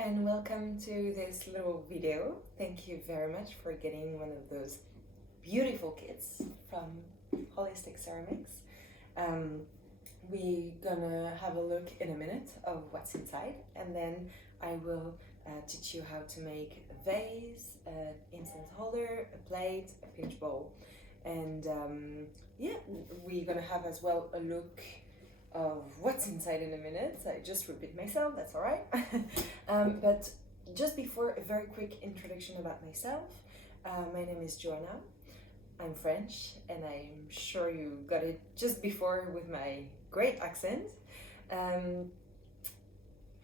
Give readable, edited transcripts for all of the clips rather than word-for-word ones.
and welcome to this little video. Thank you very much for getting one of those beautiful kits from Holistic Ceramics. We're gonna have a look in a minute of what's inside, and then I will teach you how to make a vase, an incense holder, a plate, a pinch bowl, and we're gonna have as well a look of what's inside in a minute. I just repeat myself, that's all right. But just before, a very quick introduction about myself. My name is Joanna. I'm French, and I'm sure you got it just before with my great accent.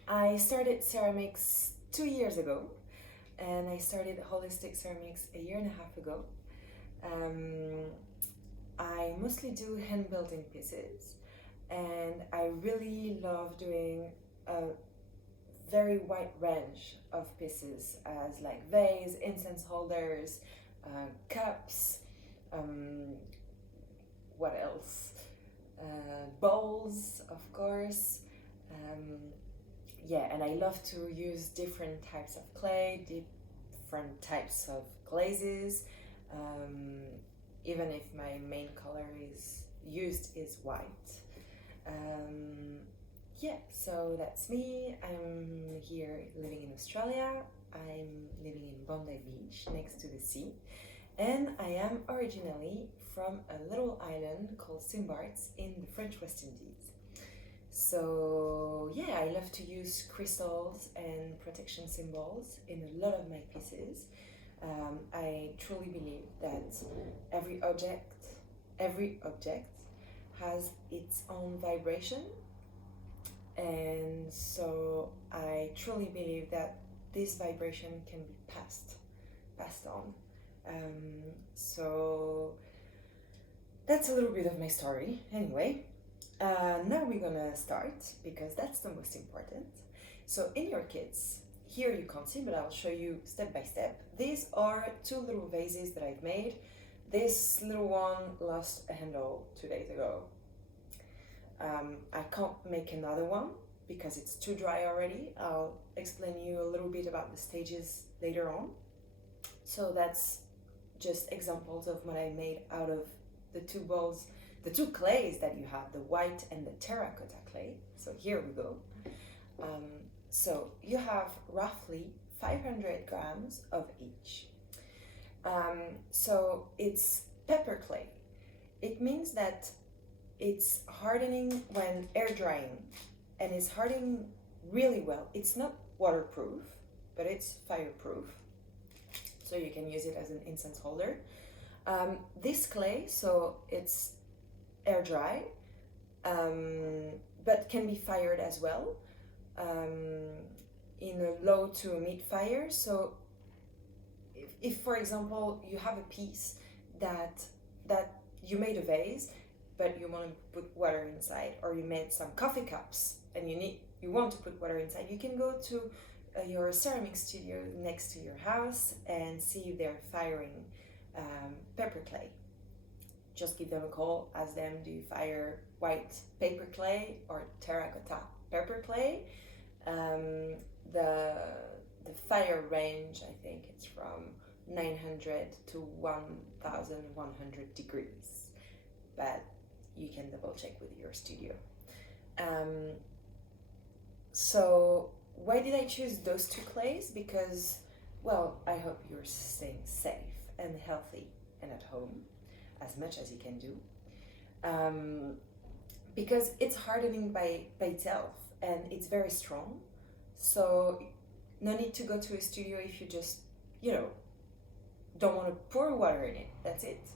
I started ceramics 2 years ago, and I started Holistic Ceramics a year and a half ago. I mostly do hand building pieces, and I really love doing a very wide range of pieces as like vase, incense holders, cups, what else? Bowls, of course. And I love to use different types of clay, different types of glazes, even if my main color is white. So that's me. I'm here living in Australia. I'm living in Bondi Beach next to the sea, and I am originally from a little island called Symbarts in the French West Indies. So I love to use crystals and protection symbols in a lot of my pieces. I truly believe that every object has its own vibration, and so I truly believe that this vibration can be passed on. So that's a little bit of my story. Anyway, now we're gonna start, because that's the most important. So in your kits, here you can't see, but I'll show you step by step. These are 2 little vases that I've made. This little one lost a handle 2 days ago. I can't make another one because it's too dry already. I'll explain you a little bit about the stages later on. So that's just examples of what I made out of the 2 bowls, the 2 clays that you have, the white and the terracotta clay. So here we go. So you have roughly 500 grams of each. So it's pepper clay. It means that it's hardening when air drying, and it's hardening really well. It's not waterproof, but it's fireproof, so you can use it as an incense holder. This clay, so it's air dry, but can be fired as well, in a low to mid fire. So if for example you have a piece that you made a vase, but you want to put water inside, or you made some coffee cups and you want to put water inside, you can go to your ceramic studio next to your house and see if they're firing pepper clay. Just give them a call, ask them, do you fire white paper clay or terracotta pepper clay? The fire range, I think it's from 900 to 1100 degrees, but you can double check with your studio. So why did I choose those 2 clays? Because, well, I hope you're staying safe and healthy and at home as much as you can do. Because it's hardening by itself, and it's very strong. So no need to go to a studio if you just, don't want to pour water in it. That's it.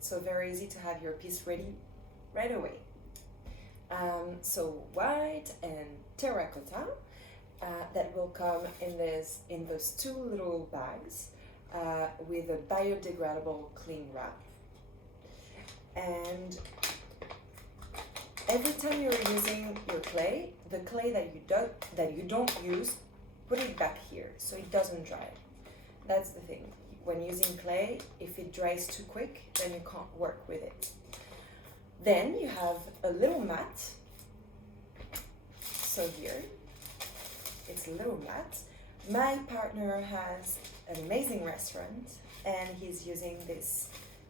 So very easy to have your piece ready right away. So white and terracotta, that will come in those 2 little bags, with a biodegradable cling wrap. And every time you're using your clay, the clay that you don't use, put it back here so it doesn't dry. That's the thing. When using clay, if it dries too quick, then you can't work with it. Then you have a little mat. So here, it's a little mat. My partner has an amazing restaurant and he's using these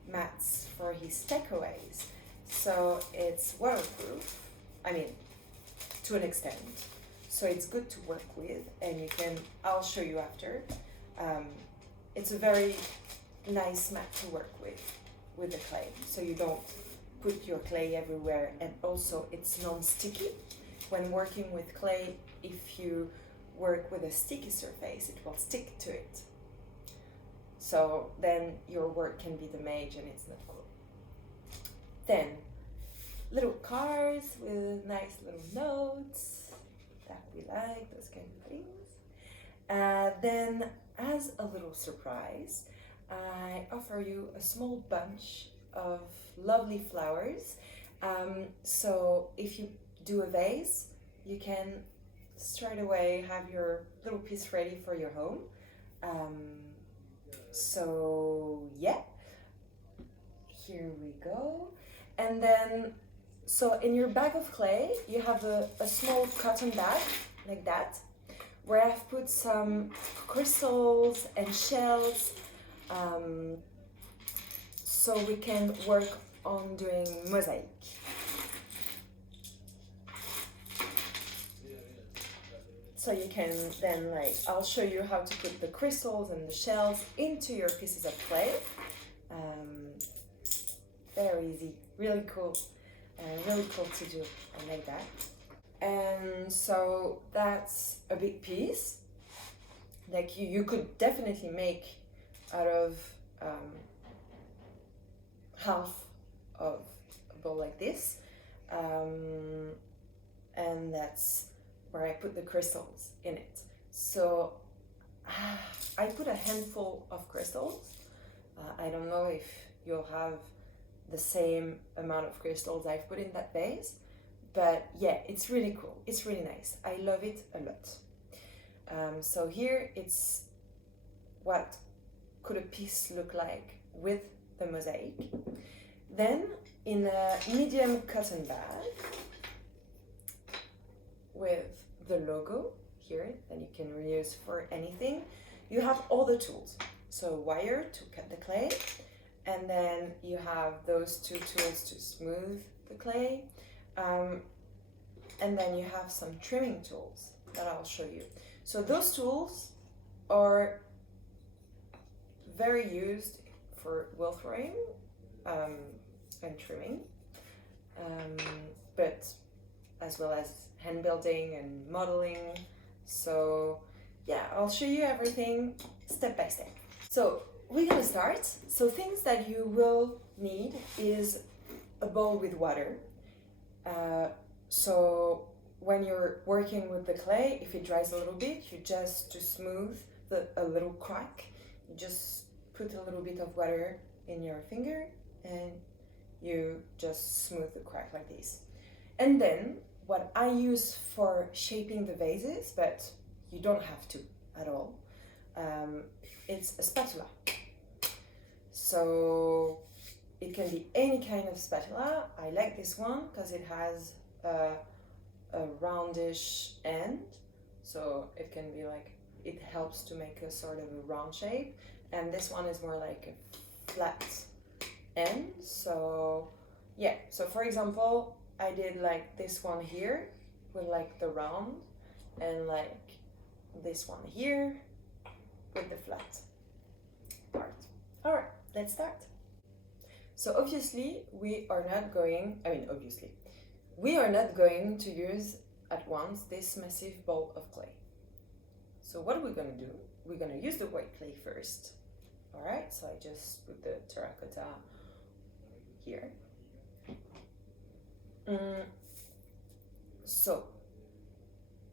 mats for his takeaways. So it's waterproof, I mean, to an extent. So it's good to work with, and you can, I'll show you after. It's a very nice mat to work with the clay. So you don't put your clay everywhere, and also it's non-sticky. When working with clay, if you work with a sticky surface, it will stick to it. So then your work can be damaged and it's not cool. Then, little cards with nice little notes that we like, those kind of things. Then, as a little surprise, I offer you a small bunch of lovely flowers. So if you do a vase, you can straight away have your little piece ready for your home. So yeah, here we go. And then, so in your bag of clay, you have a small cotton bag, like that, where I've put some crystals and shells, so we can work on doing mosaic. So you can then, like, I'll show you how to put the crystals and the shells into your pieces of clay. Very easy, really cool, really cool to do. I like that. And so that's a big piece. Like you could definitely make out of half of a bowl like this. And that's where I put the crystals in it. So I put a handful of crystals. I don't know if you'll have the same amount of crystals I've put in that vase, but yeah, it's really cool. It's really nice. I love it a lot. So here it's what could a piece look like with the mosaic. Then in a medium cotton bag with the logo here that you can reuse for anything, you have all the tools. So wire to cut the clay, and then you have those two tools to smooth the clay, and then you have some trimming tools that I'll show you. So those tools are very used for wheel throwing and trimming, but as well as hand building and modeling. So yeah, I'll show you everything step by step. So we're gonna start. So things that you will need is a bowl with water. So when you're working with the clay, if it dries a little bit, you just, to smooth a little crack, you just put a little bit of water in your finger and you just smooth the crack like this. And then what I use for shaping the vases, but you don't have to at all, it's a spatula. So it can be any kind of spatula. I like this one because it has a roundish end, so it can be like, it helps to make a sort of a round shape. And this one is more like a flat end. So yeah, so for example, I did like this one here with like the round, and like this one here with the flat part. All right, let's start. So obviously we are not going to use at once this massive ball of clay. So what are we gonna do? We're gonna use the white clay first. All right, so I just put the terracotta here. So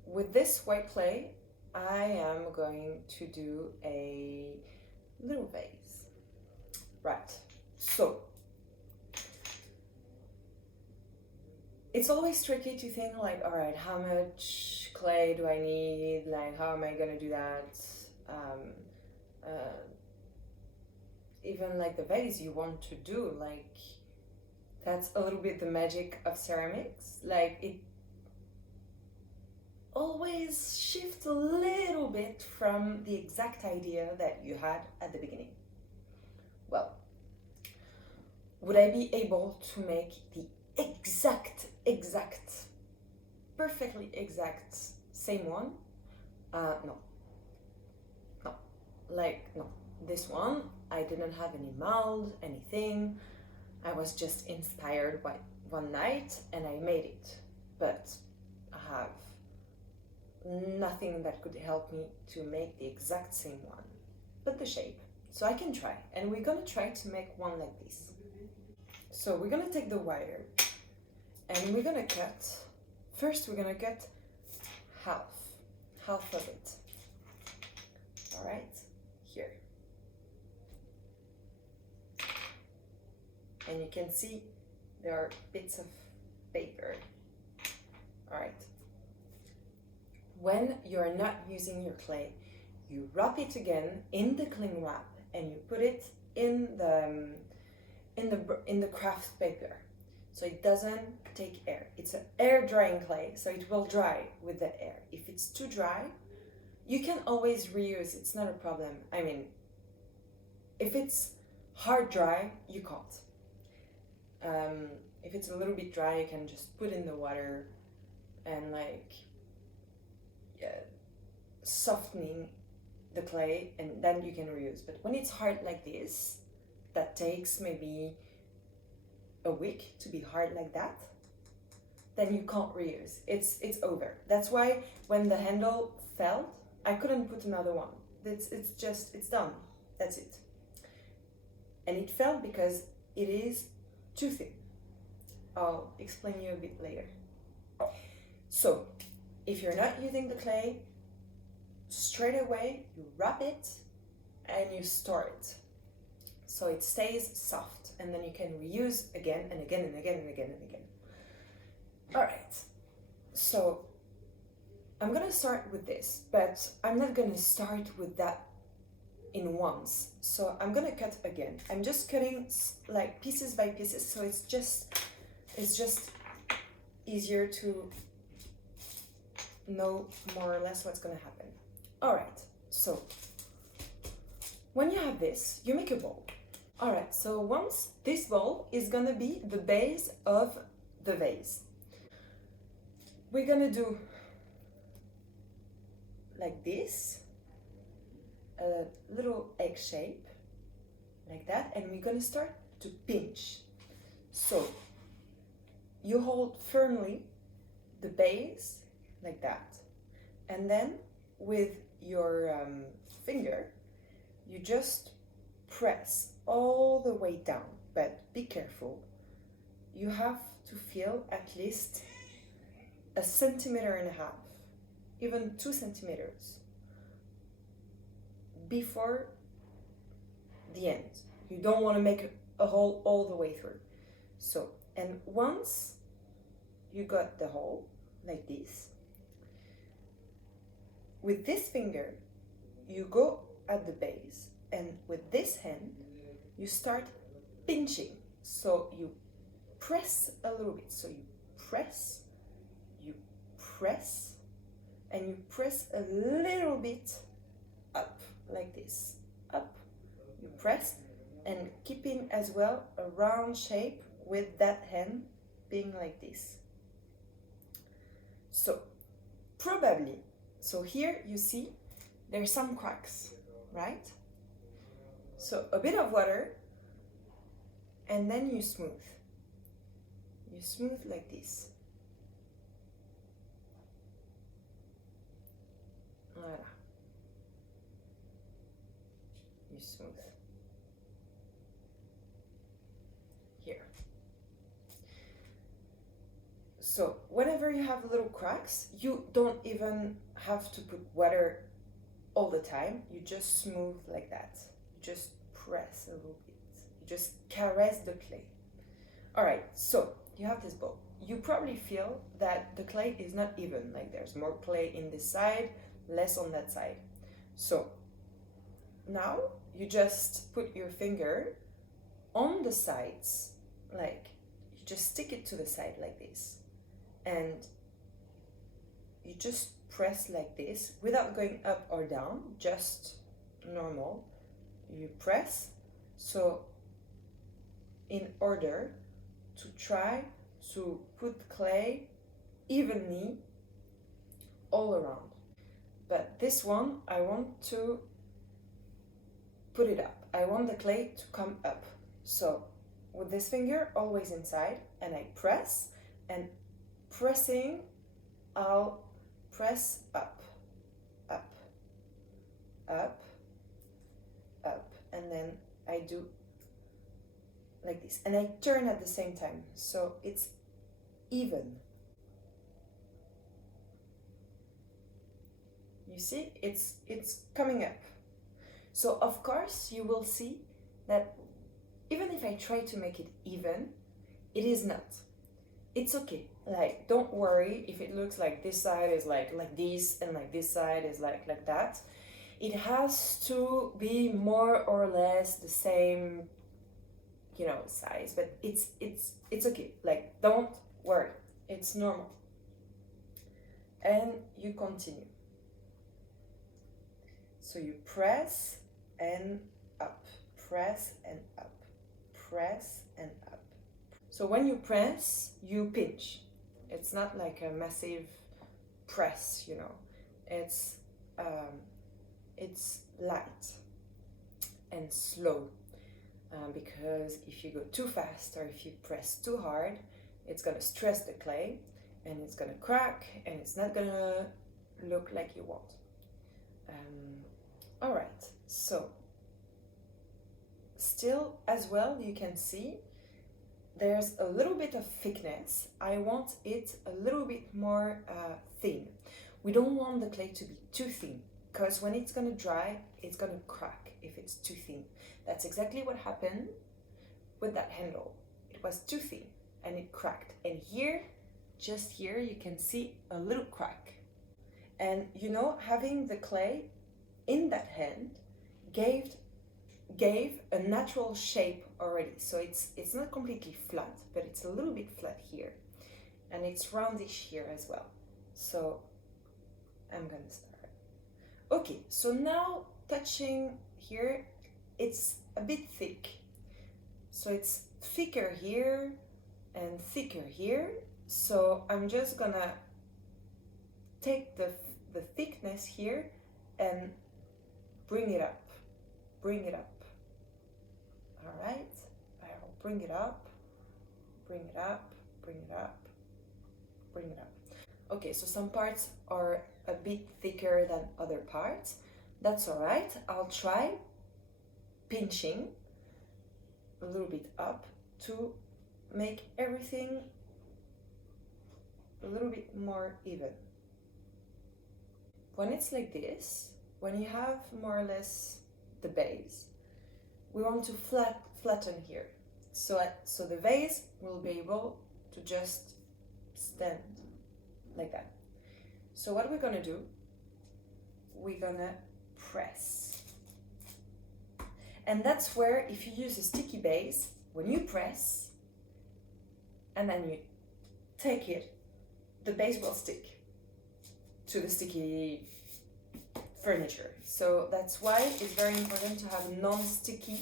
with this white clay, I am going to do a little vase. Right, so it's always tricky to think like, all right, how much clay do I need? Like, how am I gonna do that? Even like the vase you want to do, like, that's a little bit the magic of ceramics. Like, it always shifts a it from the exact idea that you had at the beginning? Well, would I be able to make the exact, perfectly exact same one? No. No. This one, I didn't have any mold, anything. I was just inspired by one night and I made it. But I have nothing that could help me to make the exact same one, but the shape. So I can try, and we're gonna try to make one like this. So we're gonna take the wire and we're gonna cut. First, we're gonna cut half of it. All right, here. And you can see there are bits of paper. All right. When you're not using your clay, you wrap it again in the cling wrap and you put it in the craft paper, so it doesn't take air. It's an air drying clay, so it will dry with the air. If it's too dry, you can always reuse. It's not a problem. I mean, if it's hard dry, you can't. If it's a little bit dry, you can just put in the water and softening the clay, and then you can reuse. But when it's hard like this, that takes maybe a week to be hard like that, then you can't reuse. It's over. That's why when the handle fell, I couldn't put another one. It's done. That's it. And it fell because it is too thin. I'll explain you a bit later. So, if you're not using the clay, straight away you wrap it and you store it so it stays soft, and then you can reuse again and again and again and again and again. All right, so I'm gonna start with this, but I'm not gonna start with that in once. So I'm gonna cut again. I'm just cutting like pieces by pieces, so it's just easier to know more or less what's gonna happen. All right, so when you have this, you make a bowl. All right, so once this bowl is gonna be the base of the vase, we're gonna do like this, a little egg shape, like that, and we're gonna start to pinch. So you hold firmly the base like that, and then with your finger, you just press all the way down, but be careful. You have to feel at least 1.5 centimeters, even 2 centimeters before the end. You don't want to make a hole all the way through. So, and once you got the hole like this, with this finger, you go at the base, and with this hand, you start pinching. So you press a little bit. So you press, and you press a little bit up, like this. Up, you press, and keeping as well a round shape with that hand being like this. So, probably, so here you see there's some cracks, right? So a bit of water, and then you smooth. You smooth like this. Voilà. You smooth. Here. So whenever you have little cracks, you don't even have to put water all the time. You just smooth like that. You just press a little bit. You just caress the clay. All right, so you have this bowl. You probably feel that the clay is not even, like there's more clay in this side, less on that side. So now you just put your finger on the sides, like you just stick it to the side like this, and you just press like this without going up or down, just normal. You press, so in order to try to put clay evenly all around. But this one, I want to put it up. I want the clay to come up. So with this finger always inside, and I press, and pressing, I'll press up, up, up, up, and then I do like this, and I turn at the same time, so it's even. You see, it's coming up. So of course you will see that even if I try to make it even, it is not. It's okay. Like, don't worry if it looks like this side is like this and like this side is like that. It has to be more or less the same, size, but it's okay. Like, don't worry. It's normal. And you continue. So you press and up, press and up, press and up. So when you press, you pinch. It's not like a massive press, It's light and slow, because if you go too fast or if you press too hard, it's gonna stress the clay and it's gonna crack and it's not gonna look like you want. All right, so still as well, you can see there's a little bit of thickness. I want it a little bit more thin. We don't want the clay to be too thin, because when it's gonna dry, it's gonna crack if it's too thin. That's exactly what happened with that handle. It was too thin and it cracked. And here, just here, you can see a little crack. And having the clay in that hand gave a natural shape already. So it's not completely flat, but it's a little bit flat here, and it's roundish here as well. So I'm gonna start. Okay, so now touching here, it's a bit thick. So it's thicker here and thicker here. So I'm just gonna take the thickness here and bring it up. All right, I'll bring it up, bring it up, bring it up, bring it up. Okay, so some parts are a bit thicker than other parts. That's all right. I'll try pinching a little bit up to make everything a little bit more even. When it's like this, when you have more or less the base, we want to flatten here. So the vase will be able to just stand like that. So what we're gonna do, we're gonna press. And that's where, if you use a sticky base, when you press and then you take it, the base will stick to the sticky furniture. So that's why it's very important to have a non-sticky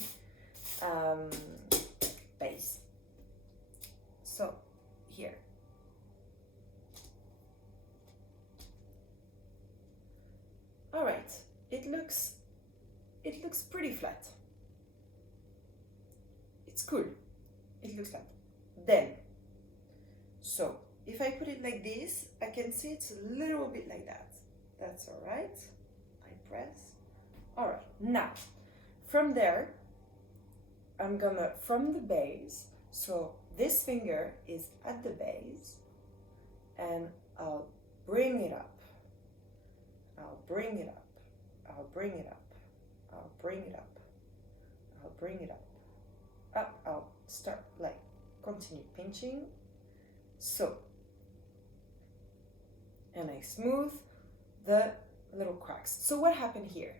base. So here. All right, it looks pretty flat. It's cool. It looks flat. Then, so if I put it like this, I can see it's a little bit like that. That's all right. I press. All right, now from there, I'm gonna, from the base, so this finger is at the base, and I'll bring it up. I'll bring it up. I'll bring it up. I'll bring it up. I'll bring it up. Up, I'll start, like, continue pinching. So, and I smooth the little cracks. So what happened here?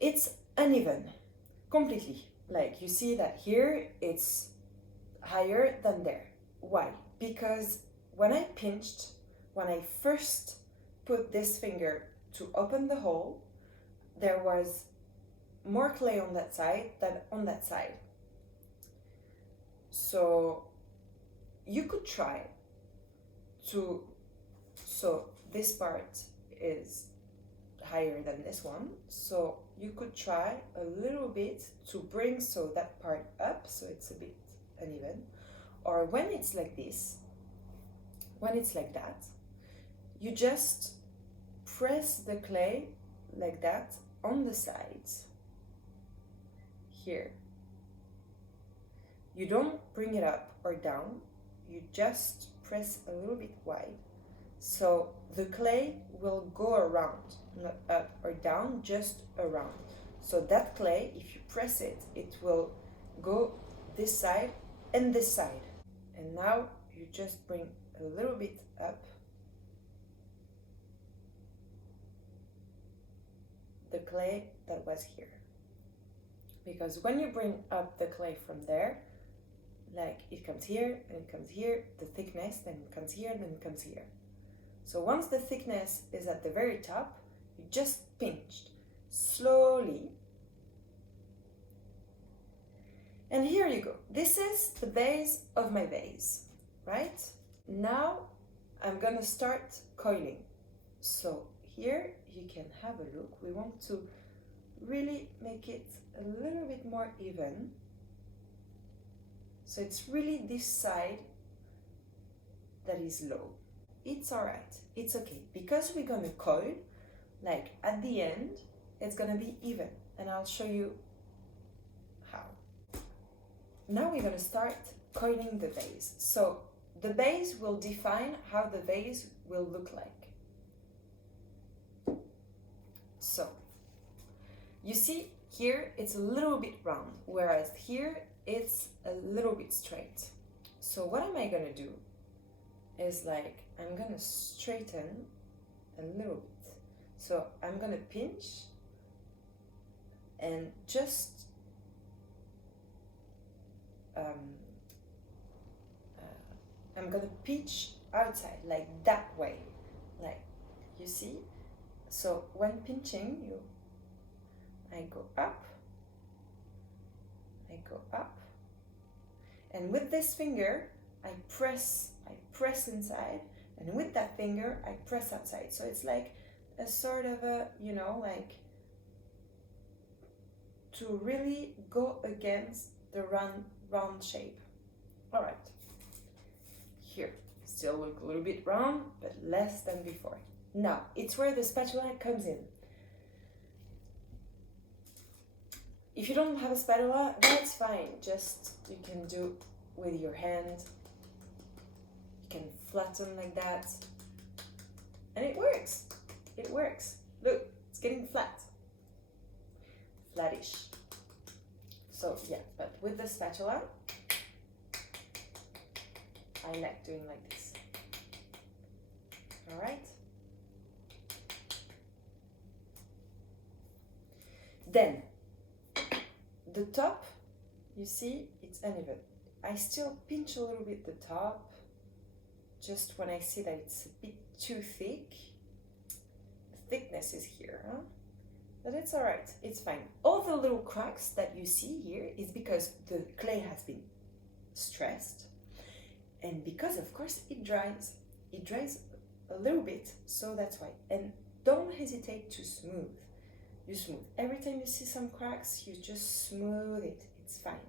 It's uneven, completely. Like, you see that here it's higher than there. Why? Because when I first put this finger to open the hole, there was more clay on that side than on that side. So you could try to, so this part is higher than this one, so you could try a little bit to bring so that part up so it's a bit uneven. Or when it's like this, when it's like that, you just press the clay like that on the sides here. You don't bring it up or down, you just press a little bit wide. So the clay will go around, not up or down, just around. So that clay, if you press it, it will go this side and this side. And now you just bring a little bit up the clay that was here. Because when you bring up the clay from there, like it comes here and it comes here, the thickness, then it comes here and then it comes here. So once the thickness is at the very top, you just pinch slowly. And here you go. This is the base of my vase, right? Now I'm gonna start coiling. So here you can have a look. We want to really make it a little bit more even. So it's really this side that is low. It's all right, it's okay, because we're gonna coil, like at the end, it's gonna be even, and I'll show you how. Now we're gonna start coiling the vase. So the base will define how the vase will look like. So you see here it's a little bit round, whereas here it's a little bit straight. So what am I gonna do is like I'm gonna straighten a little bit. So I'm gonna pinch and just I'm gonna pinch outside like that way, like you see. So when pinching, I go up, and with this finger I press inside, and with that finger I press outside. So it's like a sort of a, you know, like to really go against the round shape. All right, here still look a little bit round, but less than before. Now it's where the spatula comes in. If you don't have a spatula, that's fine. Just you can do with your hand. You can flatten like that, and it works. It works. Look, it's getting flat, flattish. So yeah, but with the spatula, I like doing like this. All right. Then the top, you see, it's uneven. I still pinch a little bit the top, just when I see that it's a bit too thick. The thickness is here, huh? But it's all right, it's fine. All the little cracks that you see here is because the clay has been stressed, and because of course it dries. It dries a little bit, so that's why. And don't hesitate to smooth. You smooth. Every time you see some cracks, you just smooth it. It's fine.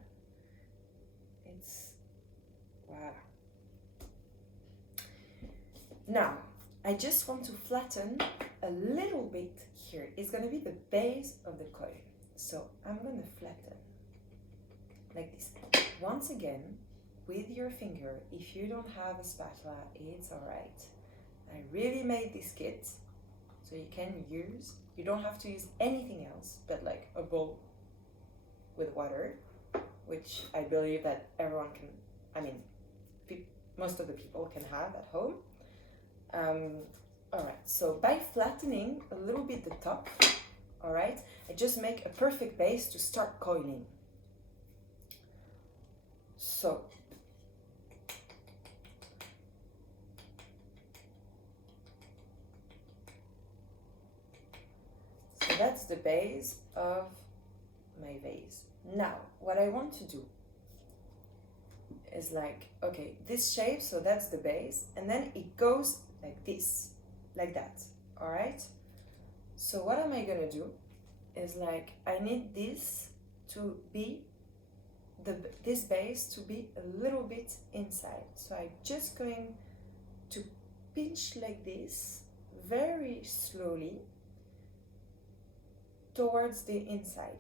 It's, wow. Now, I just want to flatten a little bit here. It's gonna be the base of the coil. So I'm gonna flatten like this. Once again, with your finger. If you don't have a spatula, it's all right. I really made this kit, so you can use, you don't have to use anything else but like a bowl with water, which I believe that everyone can, I mean, most of the people can have at home. All right, so by flattening a little bit the top, all right, I just make a perfect base to start coiling. So that's the base of my vase. Now, what I want to do is like, okay, this shape, so that's the base, and then it goes like this, like that, all right? So what am I gonna do is like, I need this to be, this base to be a little bit inside. So I'm just going to pinch like this, very slowly, towards the inside.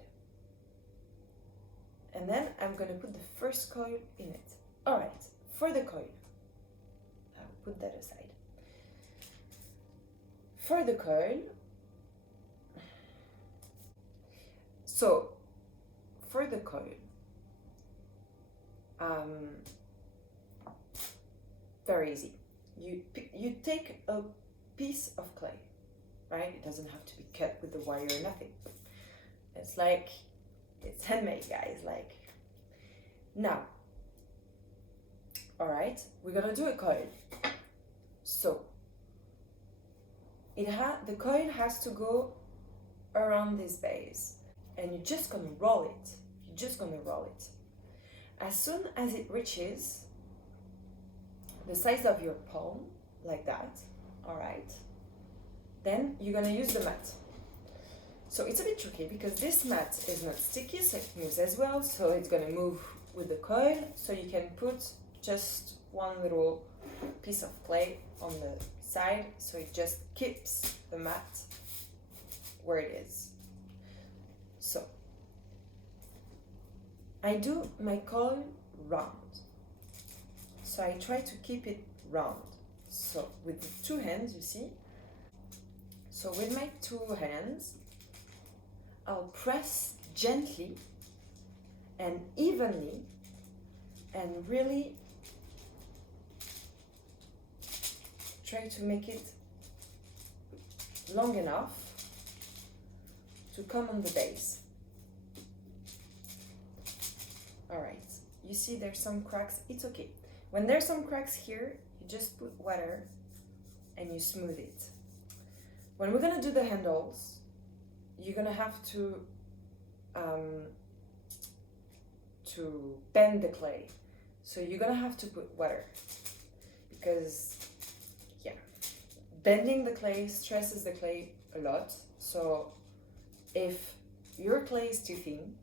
And then I'm gonna put the first coil in it. All right, for the coil, I'll put that aside. For the coil, so for the coil, very easy. You take a piece of clay, right? It doesn't have to be cut with the wire or nothing. It's like, it's handmade, guys. Like, now, all right, we're gonna do a coil. So the coil has to go around this base, and you're just gonna roll it. You're just gonna roll it. As soon as it reaches the size of your palm, like that, all right, then you're gonna use the mat. So it's a bit tricky because this mat is not sticky, so it moves as well, so it's gonna move with the coil, so you can put just one little piece of clay on the side, so it just keeps the mat where it is. So I do my coil round, so I try to keep it round. So with the two hands, you see, so with my two hands, I'll press gently and evenly and really try to make it long enough to come on the base. All right, you see there's some cracks, it's okay. When there's some cracks here, you just put water and you smooth it. When we're gonna do the handles, you're gonna have to bend the clay. So you're gonna have to put water because, yeah, bending the clay stresses the clay a lot. So if your clay is too thin,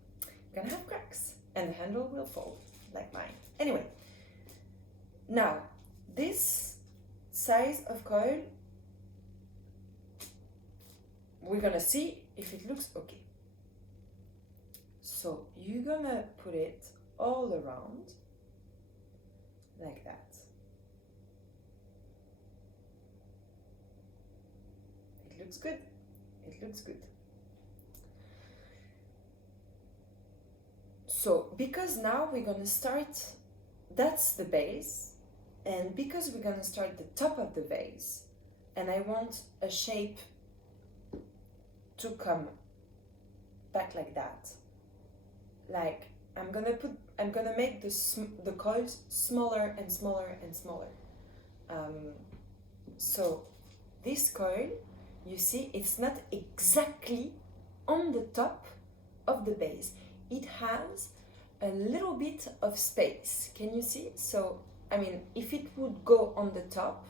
you're gonna have cracks and the handle will fall, like mine. Anyway, now this size of coil, we're gonna see if it looks okay. So you're gonna put it all around like that. It looks good. It looks good. So because now we're gonna start, that's the base, and because we're gonna start the top of the vase, and I want a shape to come back like that. Like I'm gonna make the coils smaller and smaller and smaller. So this coil, you see, it's not exactly on the top of the base. It has a little bit of space. Can you see? So I mean, if it would go on the top,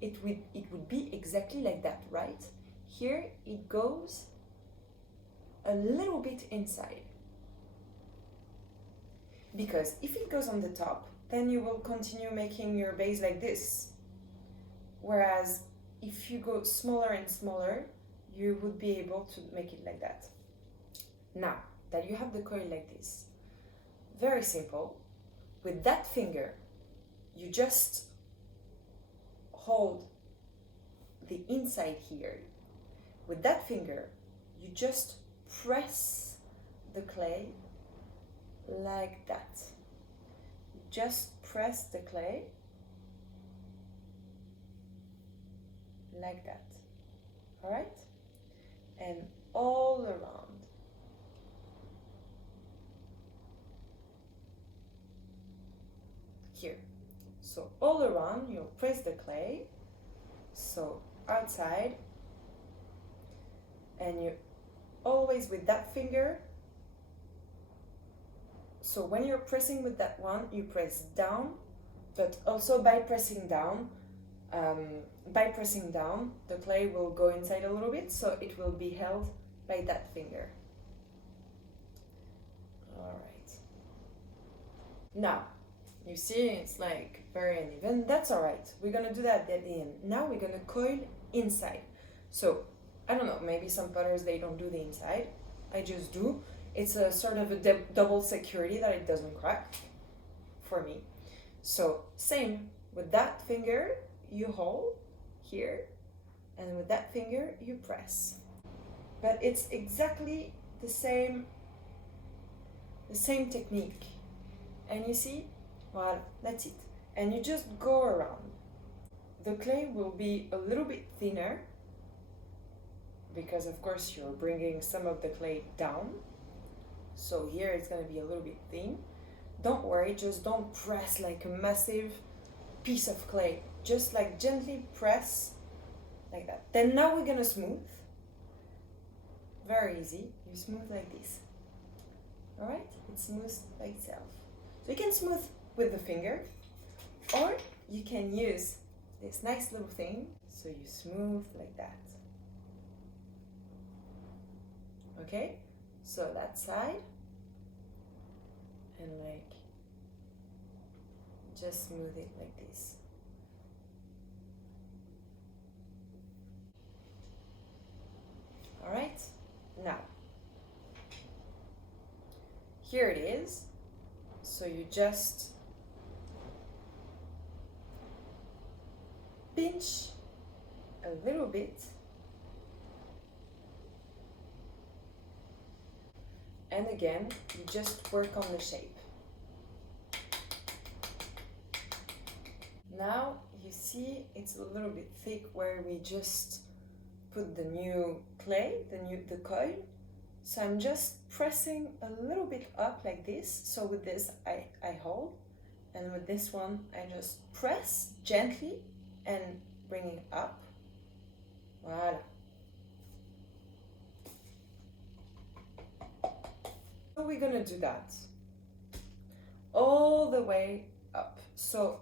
it would be exactly like that, right? Here it goes a little bit inside. Because if it goes on the top, then you will continue making your base like this. Whereas if you go smaller and smaller, you would be able to make it like that. Now that you have the coil like this, very simple, with that finger, you just hold the inside here. With that finger, you just press the clay like that. Just press the clay like that. All right? And all around. Here. So all around, you press the clay. So outside, and you always with that finger. So when you're pressing with that one, you press down, but also by pressing down, the clay will go inside a little bit, so it will be held by that finger. All right. Now, you see it's like very uneven. That's all right. We're gonna do that at the end. Now we're gonna coil inside. So, I don't know, maybe some putters, they don't do the inside. I just do. It's a sort of a double security that it doesn't crack for me. So, same with that finger, you hold here, and with that finger, you press. But it's exactly the same technique. And you see, well, that's it. And you just go around. The clay will be a little bit thinner because of course you're bringing some of the clay down. So here it's gonna be a little bit thin. Don't worry, just don't press like a massive piece of clay. Just like gently press like that. Then now we're gonna smooth. Very easy. You smooth like this. All right? It smooths by itself. So you can smooth with the finger, or you can use this nice little thing. So you smooth like that. Okay? So that side, and like just smooth it like this. All right? Now, here it is. So you just pinch a little bit, and again, you just work on the shape. Now you see it's a little bit thick where we just put the new clay, the coil. So I'm just pressing a little bit up like this. So with this I hold, and with this one I just press gently and bring it up. Voila. So we're gonna do that all the way up. So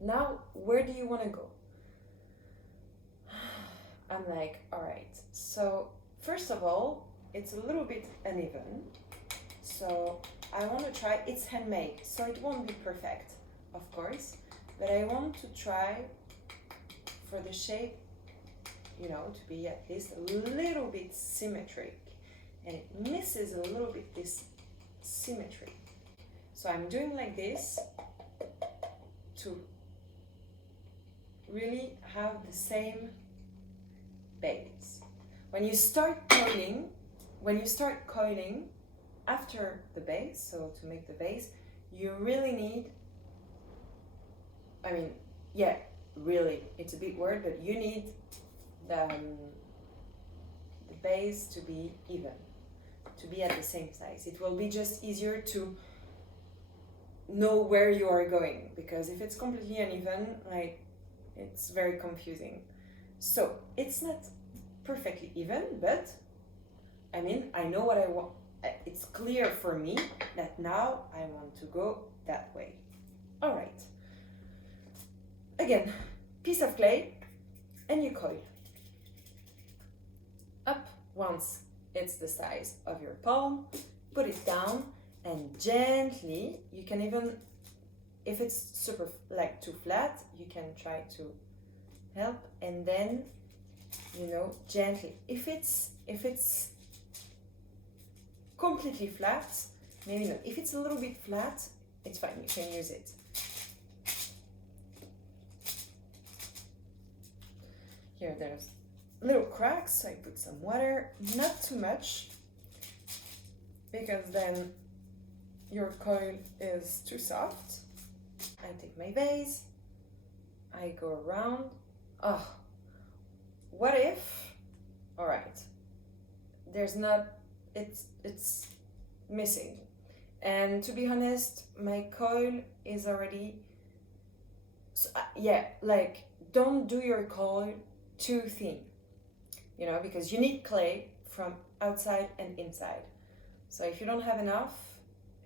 now where do you want to go? I'm like, all right, so first of all, it's a little bit uneven, so I want to try. It's handmade, so it won't be perfect, of course, but I want to try for the shape, you know, to be at least a little bit symmetric, and it misses a little bit this symmetry. So I'm doing like this to really have the same base. When you start coiling after the base, so to make the base, you really need, I mean, yeah, really, it's a big word, but you need the base to be even, to be at the same size. It will be just easier to know where you are going, because if it's completely uneven, like, it's very confusing. So it's not perfectly even, but I mean, I know what I want. It's clear for me that now I want to go that way. All right. Again, piece of clay, and you coil up once it's the size of your palm, put it down, and gently, you can even, if it's super like too flat, you can try to help, and then, you know, gently. If it's completely flat, maybe not. If it's a little bit flat, it's fine, you can use it. Here there's little cracks, so I put some water, not too much, because then your coil is too soft. I take my vase, I go around. Oh, what if, all right, there's not, it's missing. And to be honest, my coil is already, so, yeah, like, don't do your coil too thin, you know, because you need clay from outside and inside. So if you don't have enough,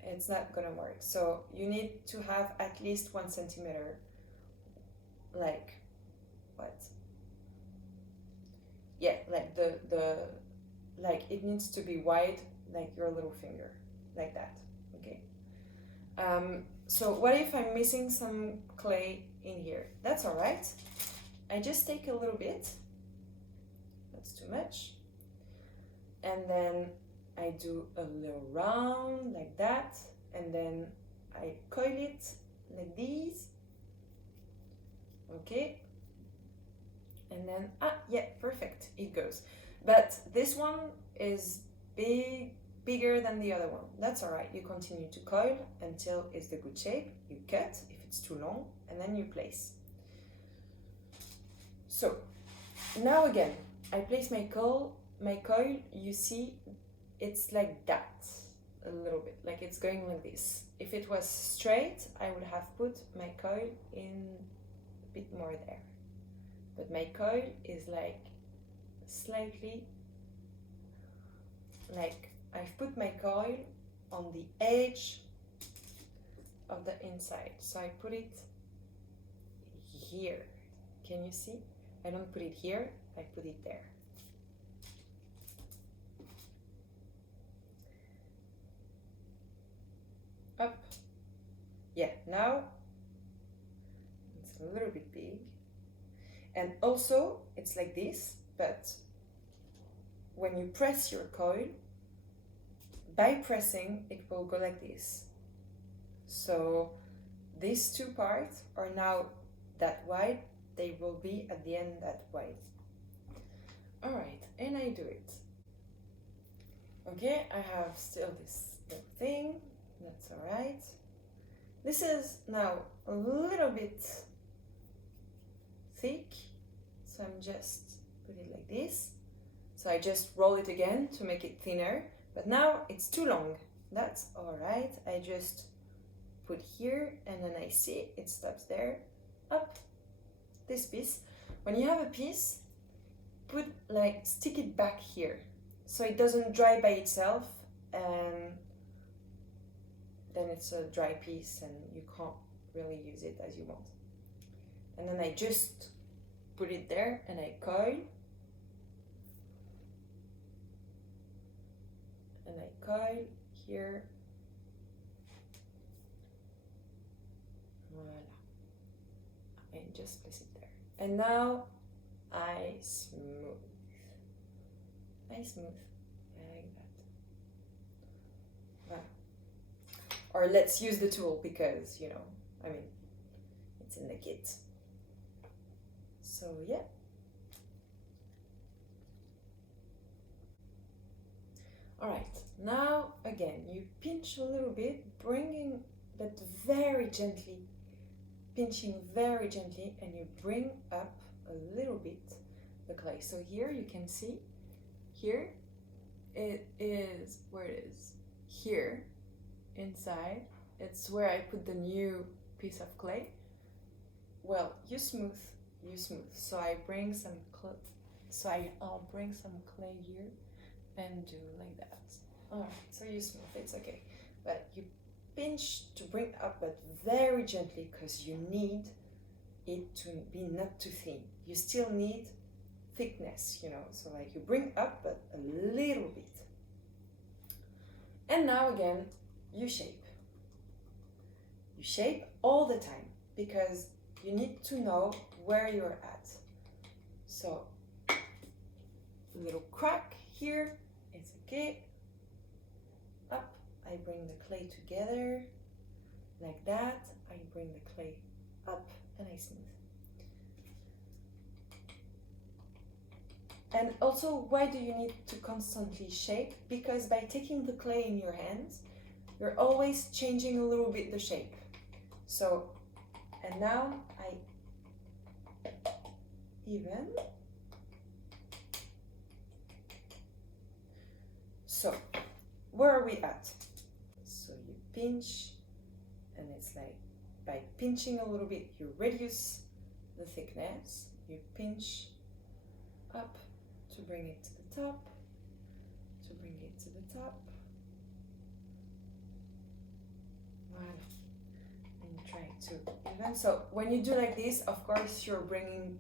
it's not gonna work. So you need to have at least 1 centimeter, like what? Yeah, like the like it needs to be wide, like your little finger, like that. Okay. So what if I'm missing some clay in here? That's all right. I just take a little bit. That's too much. And then I do a little round like that, and then I coil it like this. Okay. And then, yeah, perfect, it goes. But this one is bigger than the other one. That's all right. You continue to coil until it's the good shape. You cut if it's too long, and then you place. So now again, I place my coil, you see it's like that, a little bit, like it's going like this. If it was straight, I would have put my coil in a bit more there. But my coil is like slightly, like I've put my coil on the edge of the inside. So I put it here. Can you see? I don't put it here, I put it there. Up. Yeah, now it's a little bit big. And also, it's like this, but when you press your coil, by pressing, it will go like this. So these two parts are now that wide, they will be at the end that wide. All right, and I do it. Okay, I have still this little thing, that's all right. This is now a little bit thick, so I'm just put it like this. So I just roll it again to make it thinner, but now it's too long. That's all right. I just put here, and then I see it stops there. Up, this piece. When you have a piece, stick it back here, so it doesn't dry by itself, and then it's a dry piece, and you can't really use it as you want. And then I just put it there, and I coil, and I coil here. Voila. And just place it there. And now I smooth. Like that. Voilà. Or let's use the tool because, it's in the kit. So yeah. All right, now again, you pinch a little bit, but very gently, pinching very gently, and you bring up a little bit the clay. So here you can see, here it is where it is. Here, inside, it's where I put the new piece of clay. Well, you smooth. So I bring some I'll bring some clay here and do like that. All right, so you smooth, it's okay. But you pinch to bring up, but very gently, because you need it to be not too thin. You still need thickness, so like you bring up, but a little bit. And now again, you shape. You shape all the time, because you need to know where you're at. So, a little crack here, it's okay. Up, I bring the clay together, like that. I bring the clay up, and I smooth. And also, why do you need to constantly shape? Because by taking the clay in your hands, you're always changing a little bit the shape. So, and now I even. So, where are we at? So you pinch, and it's like, by pinching a little bit, you reduce the thickness. You pinch up to bring it to the top, it to the top. One. And try to even. So when you do like this, of course you're bringing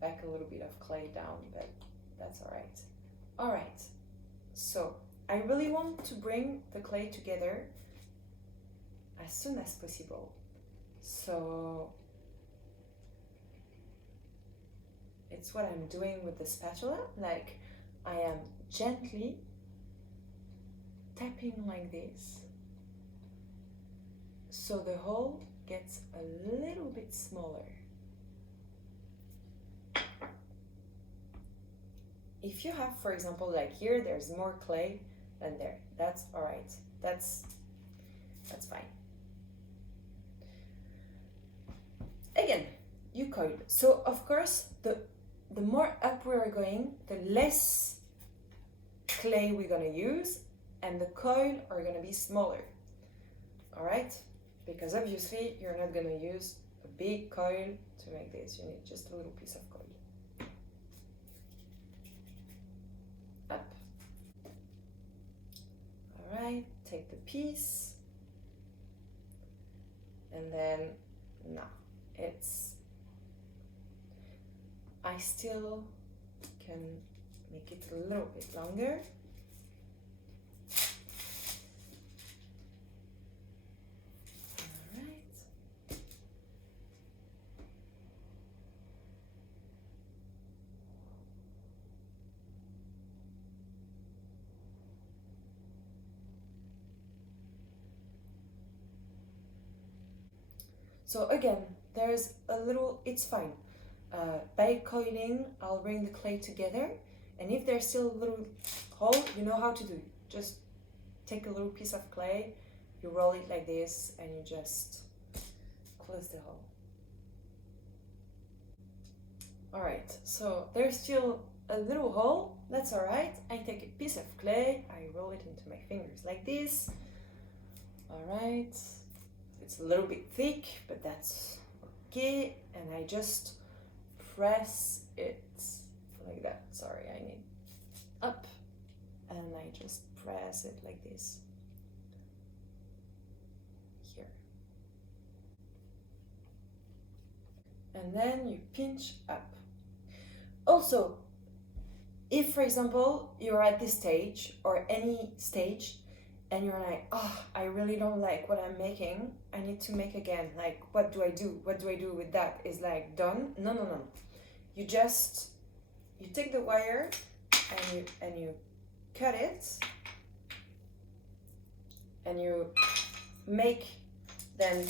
back a little bit of clay down, but that's all right. All right, so I really want to bring the clay together as soon as possible. So it's what I'm doing with the spatula. Like I am gently tapping like this, so the hole gets a little bit smaller. If you have, for example, like here, there's more clay than there. That's all right. That's fine. Again, you coil. So of course, the more up we are going, the less clay we're gonna use, and the coil are gonna be smaller. All right, because obviously you're not gonna use a big coil to make this. You need just a little piece of coil. Up. All right, take the piece, and then now I still can make it a little bit longer. All right. So again, there's a little, it's fine. By coiling, I'll bring the clay together, and if there's still a little hole, you know how to do it. Just take a little piece of clay, you roll it like this, and you just close the hole. All right, so there's still a little hole, that's all right. I take a piece of clay, I roll it into my fingers like this. All right, it's a little bit thick, but that's okay, and I just press it like that. Sorry, I need up, and I just press it like this here, and then you pinch up. Also, if for example you're at this stage or any stage and you're like, oh, I really don't like what I'm making, I need to make again, like what do I do with that? Is like done? No. You take the wire and you cut it, and you make, then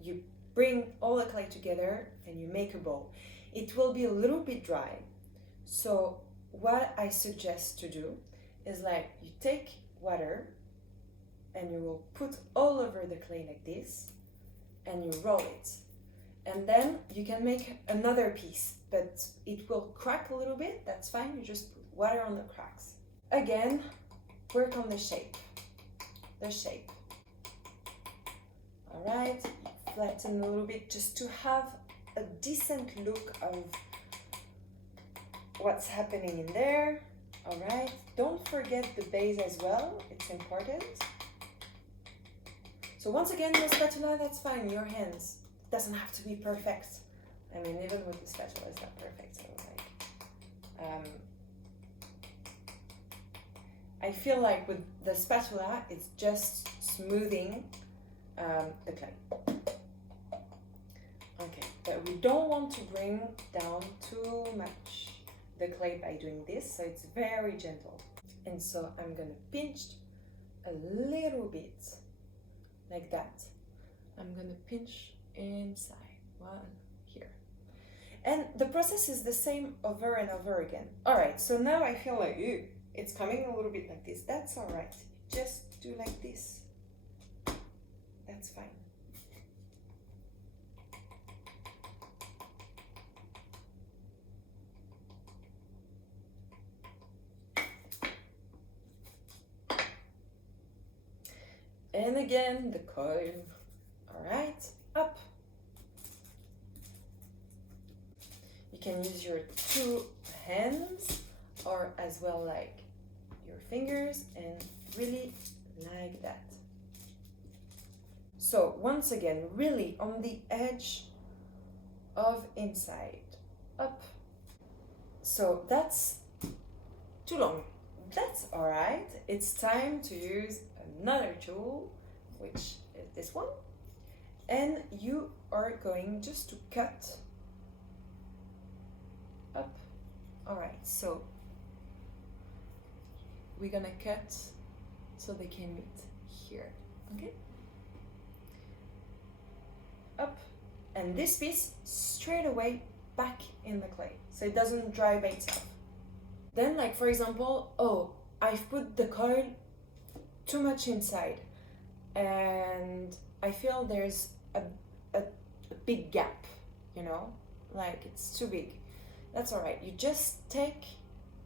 you bring all the clay together and you make a bowl. It will be a little bit dry, so what I suggest to do is like you take water and you will put all over the clay like this, and you roll it. And then you can make another piece, but it will crack a little bit, that's fine, you just put water on the cracks. Again, work on the shape. All right, flatten a little bit just to have a decent look of what's happening in there. All right, don't forget the base as well, it's important. So once again, the spatula, that's fine, your hands. It doesn't have to be perfect. I mean, even with the spatula, it's not perfect. So like, I feel like with the spatula, it's just smoothing the clay. Okay, but we don't want to bring down too much the clay by doing this, so it's very gentle. And so I'm gonna pinch a little bit like that. I'm gonna pinch inside, one here. And the process is the same over and over again. All right, so now I feel like, ew, it's coming a little bit like this. That's all right, just do like this. That's fine. And again, the coil. All right, up. You can use your two hands, or as well like your fingers and really like that. So once again, really on the edge of inside, up. So that's too long. That's all right. It's time to use another tool, which is this one. And you are going just to cut up. All right, so we're gonna cut so they can meet here, okay? Up, and this piece straight away back in the clay, so it doesn't dry by itself. Then, like for example, oh, I've put the coil too much inside, and I feel there's a big gap, you know, like it's too big. That's all right. You just take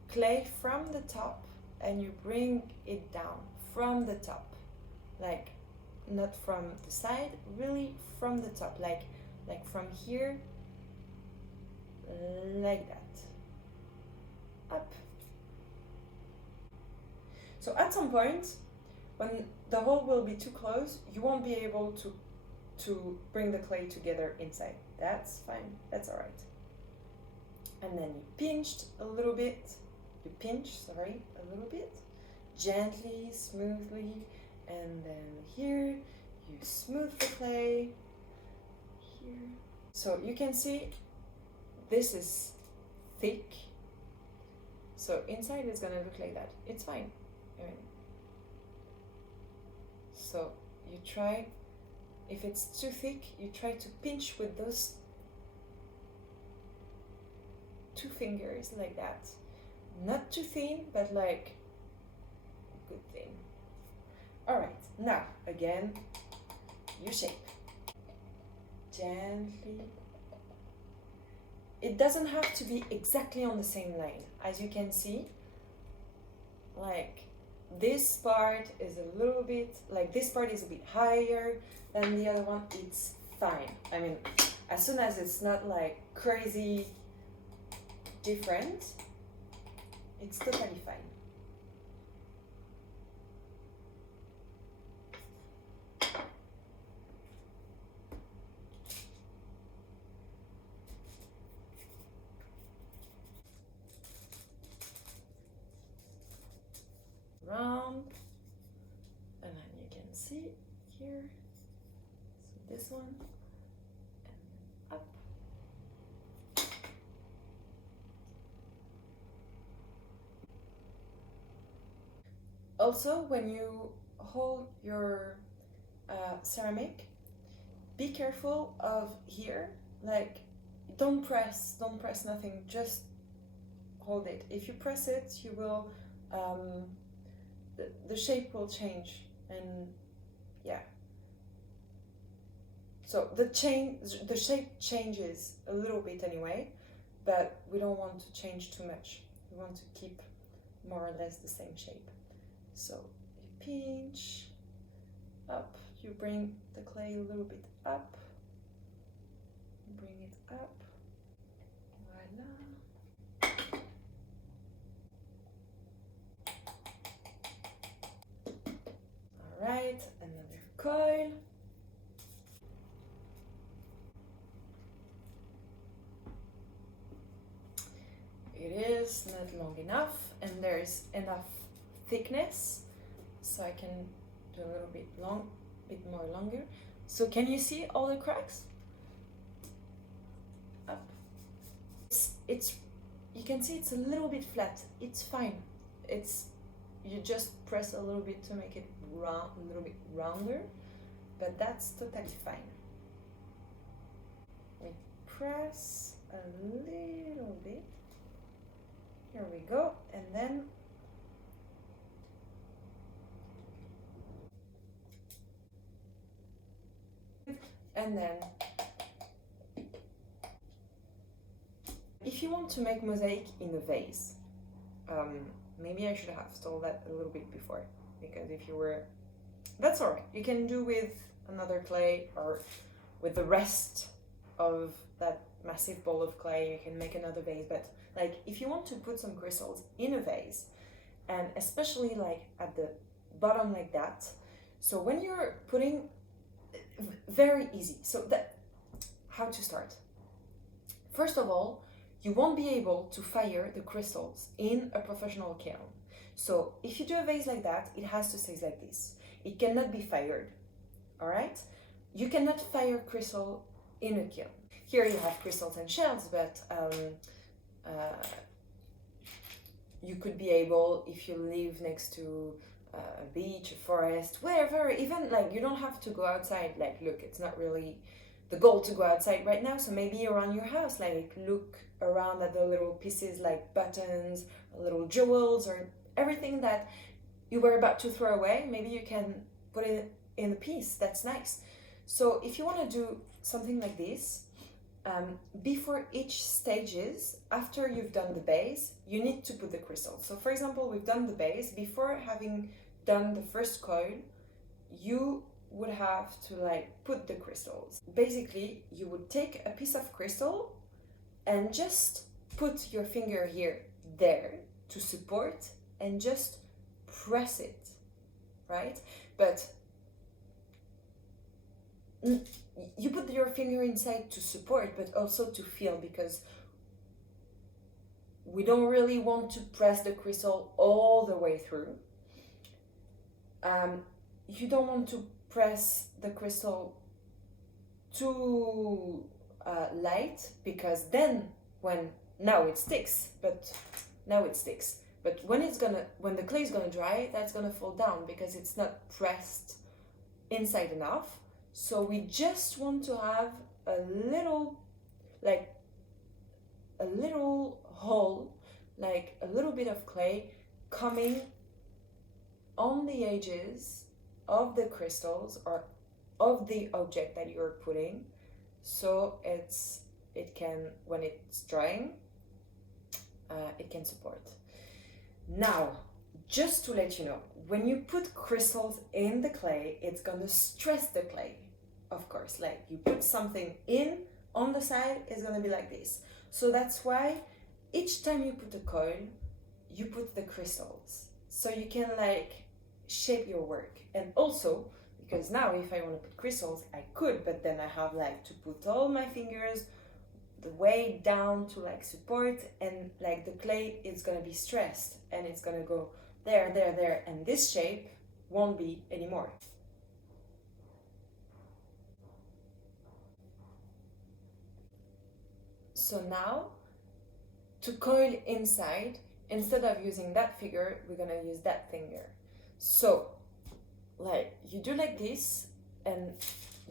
clay from the top and you bring it down from the top, like not from the side, really from the top, like from here, like that, up. So at some point, when the hole will be too close, you won't be able to bring the clay together inside. That's fine, that's all right. And then you pinch, a little bit, a little bit, gently, smoothly, and then here, you smooth the clay, here. So you can see this is thick, so inside it's gonna look like that. It's fine. So you try, if it's too thick, you try to pinch with those 2 fingers like that. Not too thin, but like good thin. All right, now again, you shape. Gently. It doesn't have to be exactly on the same line. As you can see, like this part is a little bit, like this part is a bit higher than the other one. It's fine. I mean, as soon as it's not like crazy different, it's totally fine. Round, and then you can see here, so this one, and then up. Also, when you hold your ceramic, be careful of here, like don't press nothing, just hold it. If you press it, you will the shape will change, and yeah, so the shape changes a little bit anyway, but we don't want to change too much. We want to keep more or less the same shape. So you pinch up, you bring the clay a little bit up, bring it up, voila. Alright, another coil. It is not long enough, and there's enough thickness, so I can do a little bit more longer. So can you see all the cracks? Up. It's you can see it's a little bit flat. It's fine. You just press a little bit to make it round, a little bit rounder, but that's totally fine. We press a little bit. Here we go, and then if you want to make mosaic in a vase, maybe I should have told that a little bit before, because if you were, that's all right. You can do with another clay or with the rest of that massive bowl of clay. You can make another vase, but like if you want to put some crystals in a vase and especially like at the bottom like that. So when you're putting, very easy. So that, how to start? First of all, you won't be able to fire the crystals in a professional kiln. So if you do a vase like that, it has to stay like this. It cannot be fired, all right? You cannot fire crystal in a kiln. Here you have crystals and shells, but you could be able, if you live next to a beach, a forest, wherever, even like you don't have to go outside. Like, look, it's not really the goal to go outside right now, so maybe around your house, like look around at the little pieces like buttons, little jewels, or everything that you were about to throw away. Maybe you can put it in a piece. That's nice. So if you want to do something like this, before each stages, after you've done the base, you need to put the crystals. So for example, we've done the base. Before having done the first coil, you would have to like put the crystals. Basically, you would take a piece of crystal and just put your finger here, there, to support, and just press it, right? But you put your finger inside to support, but also to feel, because we don't really want to press the crystal all the way through. You don't want to press the crystal too light, because then now it sticks, but when the clay is gonna dry, that's gonna fall down because it's not pressed inside enough. So we just want to have a little hole, like a little bit of clay coming on the edges of the crystals or of the object that you're putting, so it can, when it's drying, it can support. Now, just to let you know, when you put crystals in the clay, it's gonna stress the clay, of course. Like, you put something in on the side, it's gonna be like this. So that's why each time you put a coil, you put the crystals, so you can like shape your work. And also, because now if I want to put crystals, I could, but then I have like to put all my fingers the way down to like support, and like the clay is gonna be stressed and it's gonna go there, and this shape won't be anymore. So now, to coil inside, instead of using that finger, we're gonna use that finger. So, like, you do like this, and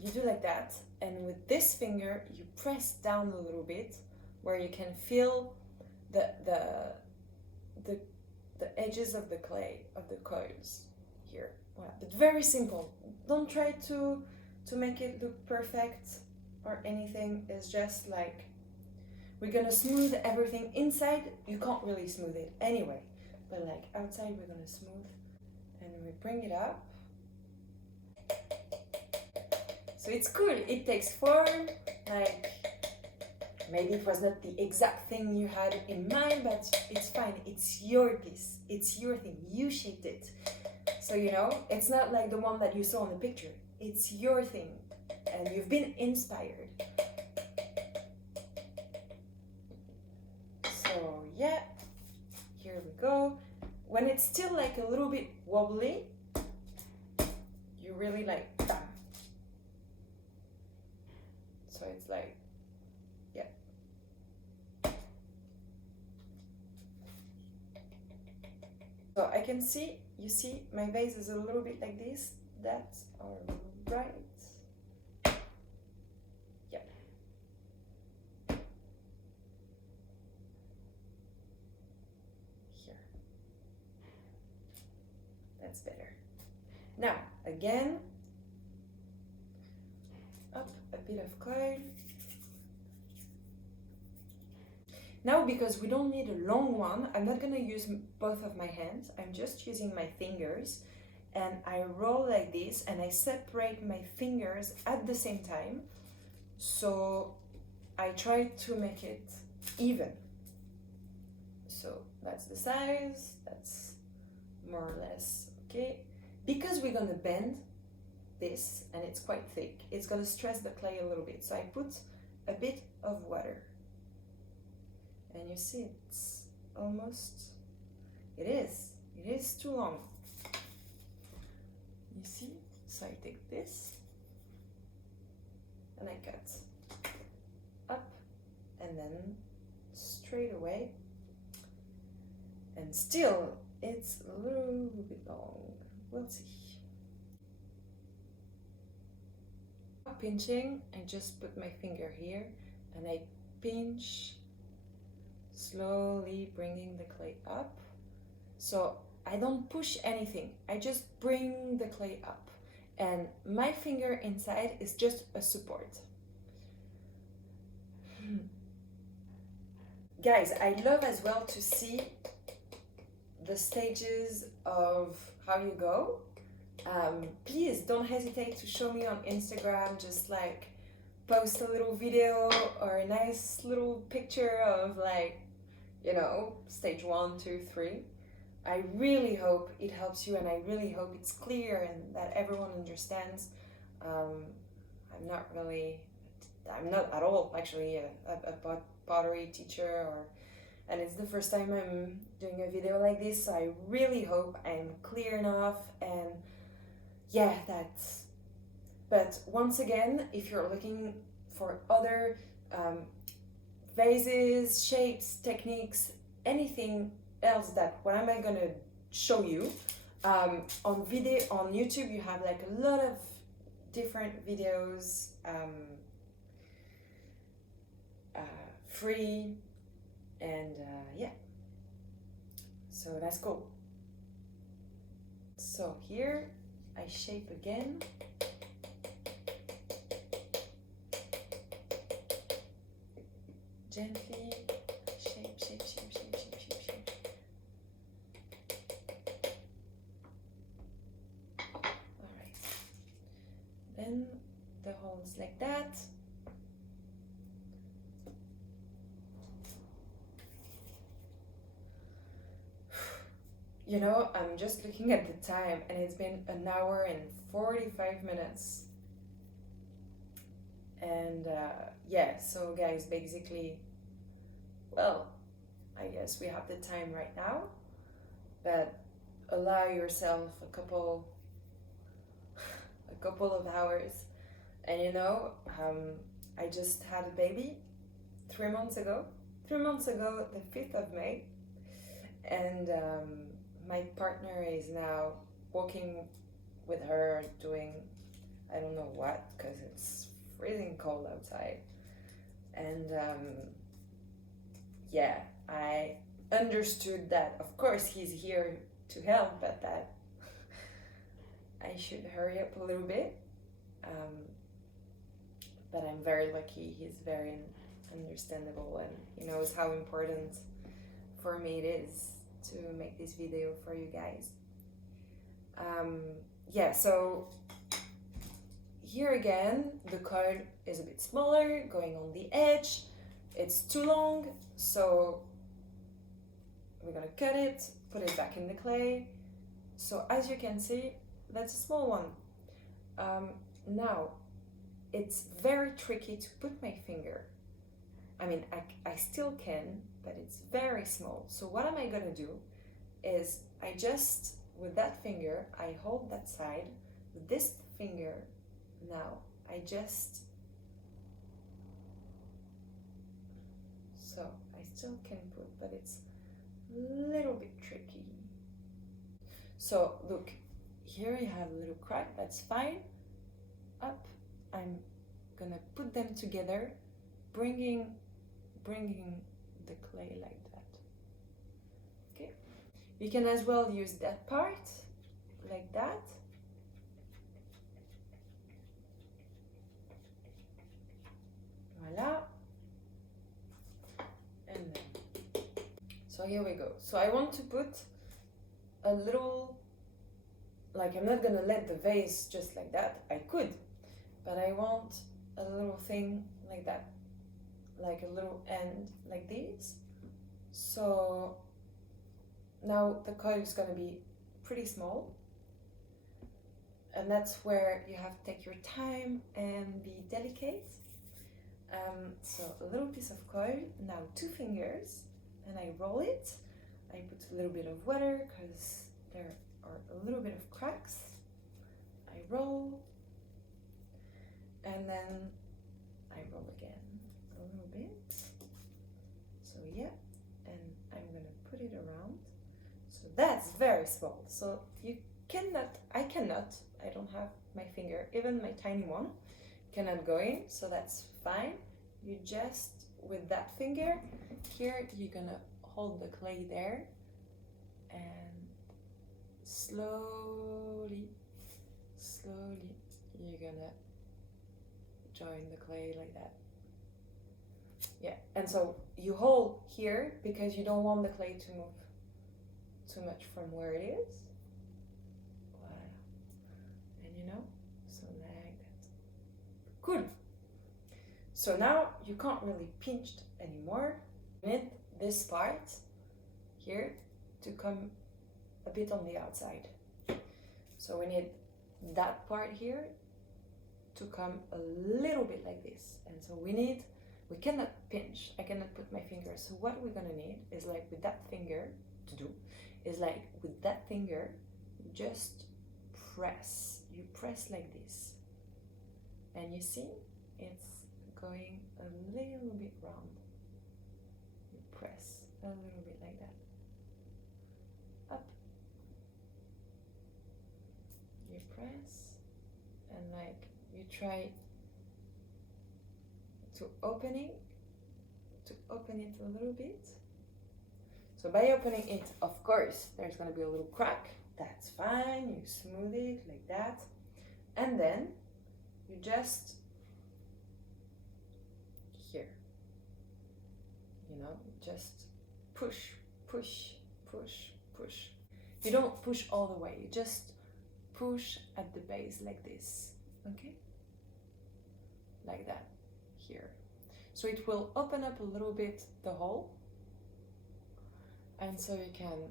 you do like that, and with this finger, you press down a little bit, where you can feel the edges of the clay, of the coils here. Voilà. But very simple. Don't try to make it look perfect or anything. It's just like, we're gonna smooth everything inside. You can't really smooth it anyway, but like outside we're gonna smooth, and we bring it up. So it's cool, it takes form, like maybe it was not the exact thing you had in mind, but it's fine, it's your piece, it's your thing, you shaped it. So you know, it's not like the one that you saw in the picture, it's your thing, and you've been inspired. So yeah, here we go. When it's still like a little bit wobbly, you really like bam. So it's like, yeah. So I can see, you see, my vase is a little bit like this. That's all right. Yeah. Here. That's better. Now, again, up a bit of coil. Now, because we don't need a long one, I'm not gonna use both of my hands, I'm just using my fingers, and I roll like this, and I separate my fingers at the same time, so I try to make it even. So that's the size, that's more or less, okay? Because we're gonna bend this and it's quite thick, it's gonna stress the clay a little bit. So I put a bit of water. And you see it's almost, it is too long. You see? So I take this and I cut up and then straight away. And still, it's a little bit long. We'll see. Pinching, I just put my finger here and I pinch, slowly bringing the clay up. So I don't push anything, I just bring the clay up. And my finger inside is just a support. Guys, I love as well to see the stages of how you go. Please don't hesitate to show me on Instagram, just like post a little video or a nice little picture of, like, you know, stage 1, 2, 3. I really hope it helps you and I really hope it's clear and that everyone understands. I'm not at all actually a pottery teacher, and it's the first time I'm doing a video like this, so I really hope I'm clear enough. And yeah, but once again, if you're looking for other vases, shapes, techniques, anything else that what am I gonna show you, on YouTube you have like a lot of different videos, free, and yeah, so that's cool. So here I shape again. Gently shape, shape, shape, shape, shape, shape, shape. All right. Then the holes like that. You know, I'm just looking at the time and it's been 1 hour and 45 minutes. And yeah, so guys, basically, well, I guess we have the time right now, but allow yourself a couple of hours. And you know, I just had a baby 3 months ago, the 5th of May, and my partner is now walking with her, doing I don't know what, because it's freezing cold outside. And yeah, I understood that of course he's here to help, but that I should hurry up a little bit. But I'm very lucky, he's very understandable and he knows how important for me it is to make this video for you guys. Yeah, so here again, the coil is a bit smaller, going on the edge. It's too long, so we're gonna cut it, put it back in the clay. So as you can see, that's a small one. Now, it's very tricky to put my finger. I mean, I still can, but it's very small. So what am I gonna do is I just, with that finger, I hold that side. With this finger, now, I just, so I still can put, but it's a little bit tricky. So look, here you have a little crack, that's fine. Up, I'm gonna put them together, bringing the clay like that. Okay, you can as well use that part like that. Voila. And then, so here we go. So I want to put a little, like, I'm not gonna let the vase just like that. I could, but I want a little thing like that, like a little end like this. So now the coil is gonna be pretty small. And that's where you have to take your time and be delicate. So a little piece of coil, now 2 fingers, and I roll it. I put a little bit of water because there are a little bit of cracks. I roll, and then I roll again a little bit. So yeah, and I'm gonna put it around. So that's very small. So you cannot, I don't have my finger, even my tiny one cannot go in, so that's fine. You just, with that finger, here you're gonna hold the clay there and slowly, you're gonna join the clay like that. Yeah, and so you hold here because you don't want the clay to move too much from where it is. Voilà. And you know, so like that. Cool. So now you can't really pinch anymore. You need this part here to come a bit on the outside. So we need that part here to come a little bit like this. And so we cannot pinch. I cannot put my finger. So what we're gonna need is like with that finger to do, is like with that finger, you just press. You press like this. And you see, it's going a little bit round. You press a little bit like that. Up. You press, and like you try to open it a little bit. So by opening it, of course, there's going to be a little crack. That's fine. You smooth it like that. And then you just, here, you know, just push. You don't push all the way. You just push at the base like this. Okay? Like that. Here. So it will open up a little bit the hole, and so you can,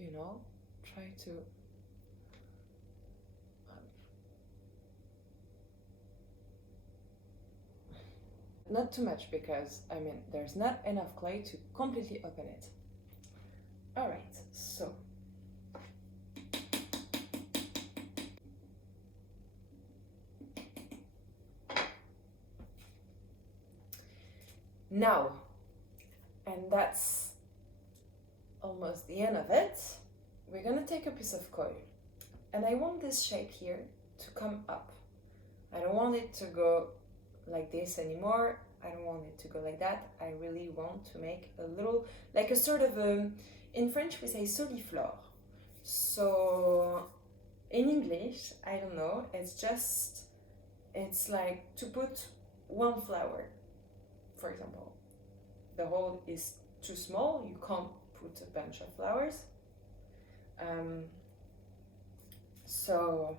you know, try to not too much, because I mean there's not enough clay to completely open it. All right, so now, and that's almost the end of it, we're gonna take a piece of coil, and I want this shape here to come up. I don't want it to go like this anymore. I don't want it to go like that. I really want to make a little, like a sort of in French we say soliflore. So in English, I don't know, it's like to put one flower, for example. The hole is too small, you can't put a bunch of flowers. So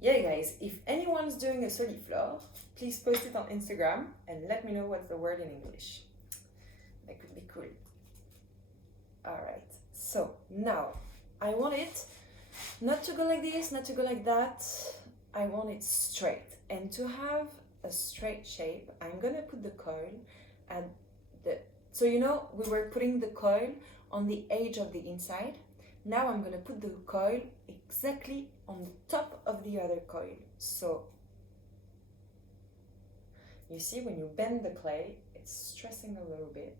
yeah guys, if anyone's doing a soliflore, please post it on Instagram and let me know what's the word in English. That could be cool. Alright, so now I want it not to go like this, not to go like that. I want it straight. And to have a straight shape, I'm gonna put the coil at the, so you know we were putting the coil on the edge of the inside. Now I'm gonna put the coil exactly on the top of the other coil. So you see, when you bend the clay, it's stressing a little bit.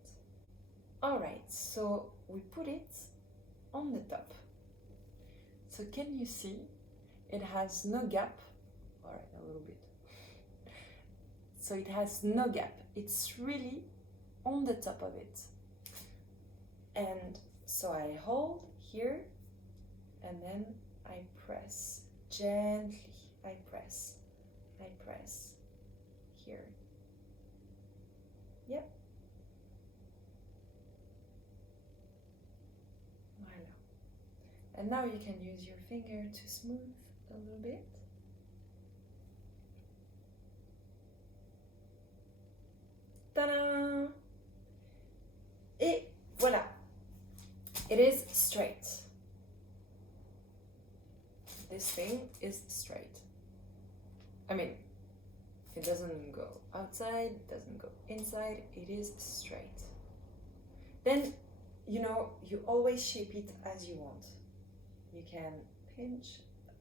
All right, so we put it on the top. So can you see, it has no gap. All right, a little bit. So it has no gap. It's really on the top of it. And so I hold here, and then I press gently. I press here. Yep. Voilà. And now you can use your finger to smooth a little bit. Ta-da! Et voilà. It is straight. This thing is straight. I mean, it doesn't go outside, it doesn't go inside, it is straight. Then, you know, you always shape it as you want. You can pinch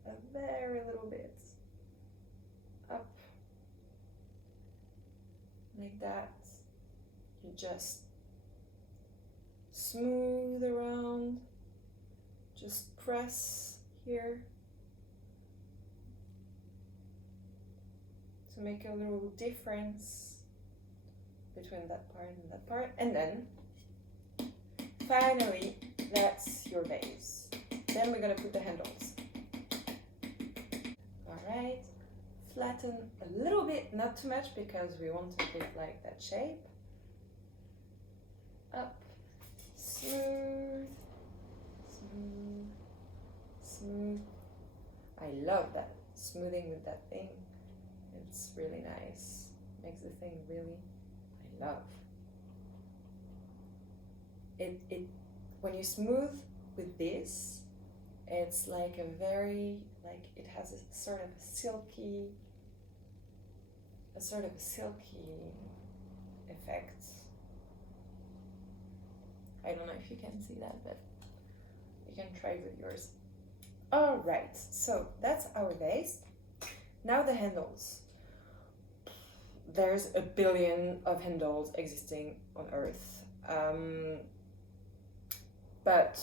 a very little bit up, like that. You just smooth around, just press here to make a little difference between that part and that part. And then finally, that's your vase. Then we're gonna put the handles. All right, flatten a little bit, not too much, because we want to get like that shape. Up, smooth, smooth, smooth. I love that, smoothing with that thing. It's really nice. Makes the thing really, I love. It when you smooth with this, it's like a very, like it has a sort of silky effect. I don't know if you can see that, but you can try it with yours. All right, so that's our vase. Now the handles. There's a billion of handles existing on Earth. But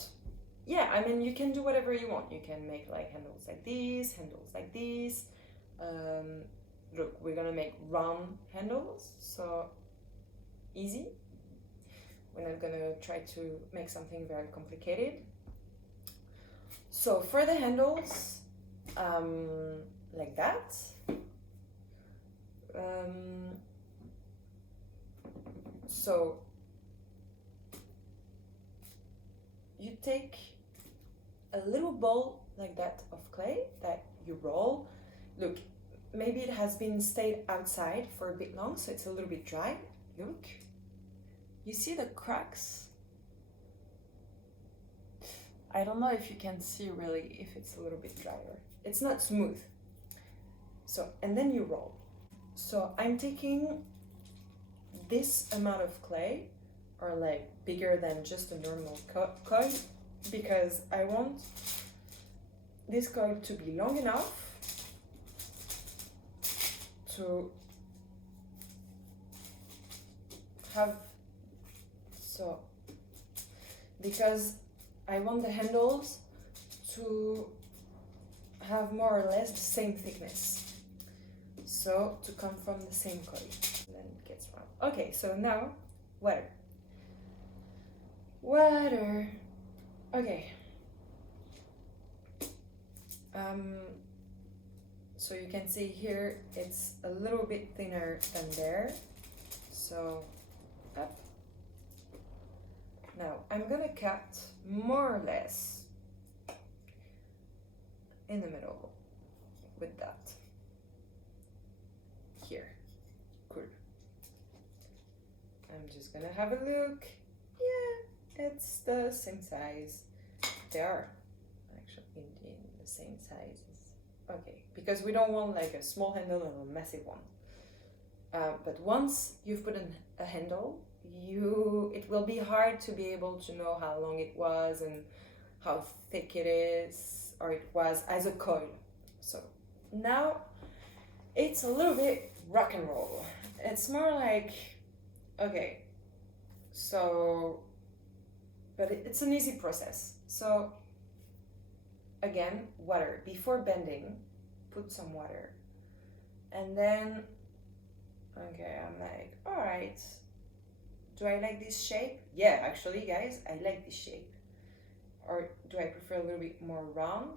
yeah, I mean, you can do whatever you want. You can make like handles like these, handles like these. Look, we're gonna make round handles, so easy. We're not gonna try to make something very complicated. So for the handles, like that. So you take a little bowl like that of clay that you roll. Look, maybe it has been stayed outside for a bit long, so it's a little bit dry. Look, you see the cracks? I don't know if you can see really if it's a little bit drier. It's not smooth. So, and then you roll. So I'm taking this amount of clay, or like bigger than just a normal coil, because I want this coil to be long enough to have, so, because I want the handles to have more or less the same thickness. So to come from the same coil, and then it gets round. Okay, so now water. Water. Okay. So you can see here it's a little bit thinner than there. So up. Now I'm gonna cut more or less in the middle with that. Here. Cool. I'm just gonna have a look. Yeah, it's the same size. They are actually indeed the same sizes. Okay, because we don't want like a small handle and a massive one. But once you've put a handle, it will be hard to be able to know how long it was and how thick it is, or it was as a coil. So now it's a little bit rock and roll. It's more like, okay, so, but it's an easy process. So again, water. Before bending, put some water. And then, okay, I'm like, all right, do I like this shape? Yeah, actually, guys, I like this shape. Or do I prefer a little bit more round?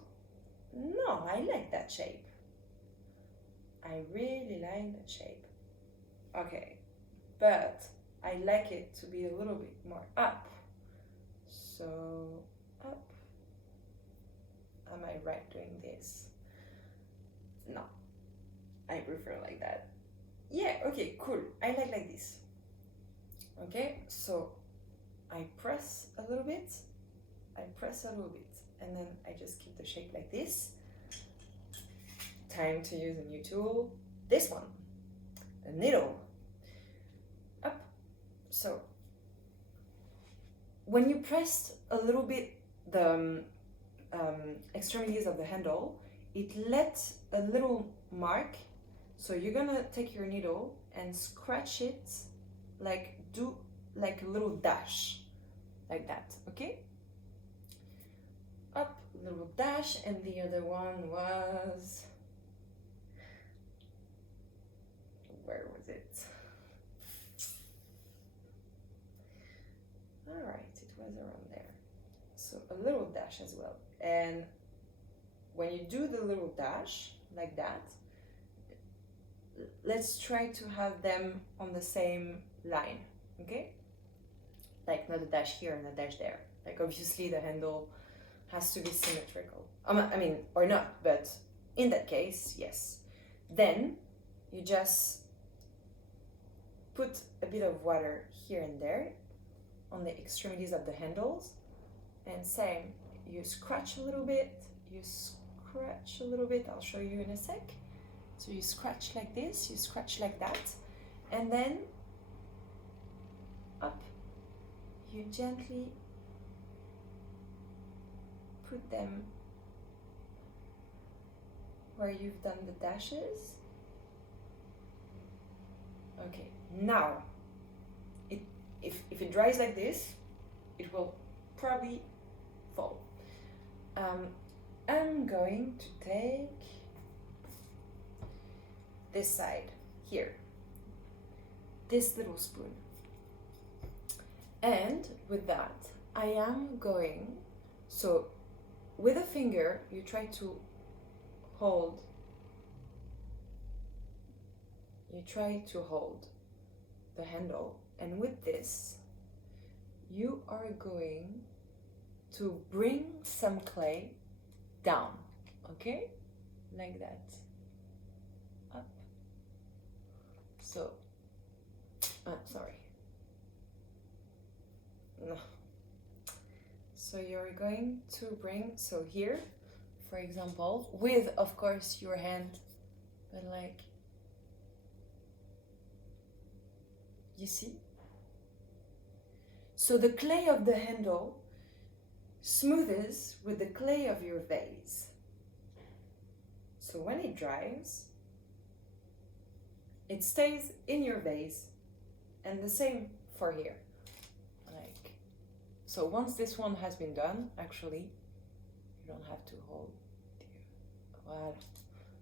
No, I like that shape. I really like that shape. Okay, but I like it to be a little bit more up. So, up. Am I right doing this? No, I prefer like that. Yeah, okay, cool. I like this. Okay, so I press a little bit press a little bit, and then I just keep the shape like this. Time to use a new tool. This one, a needle. Up. So when you press a little bit the extremities of the handle, it lets a little mark. So you're gonna take your needle and scratch it, like do like a little dash, like that, okay? Up, little dash, and the other one was, where was it? All right, it was around there. So a little dash as well. And when you do the little dash like that, let's try to have them on the same line, okay? Like not a dash here and a dash there. Like obviously the handle has to be symmetrical. I mean, or not, but in that case, yes. Then you just put a bit of water here and there on the extremities of the handles, and same, you scratch a little bit, you scratch a little bit, I'll show you in a sec. So you scratch like this, you scratch like that, and then up, you gently put them where you've done the dashes. Okay, now, if it dries like this, it will probably fall. I'm going to take this side here, this little spoon, and with that I am going, so with a finger you try to hold, the handle, and with this you are going to bring some clay down, okay, like that, up. So sorry, no, so you're going to bring, so here for example, with of course your hand, but like, you see, so the clay of the handle smoothes with the clay of your vase. So when it dries, it stays in your vase, and the same for here. Like, so once this one has been done, actually, you don't have to hold here. Voilà.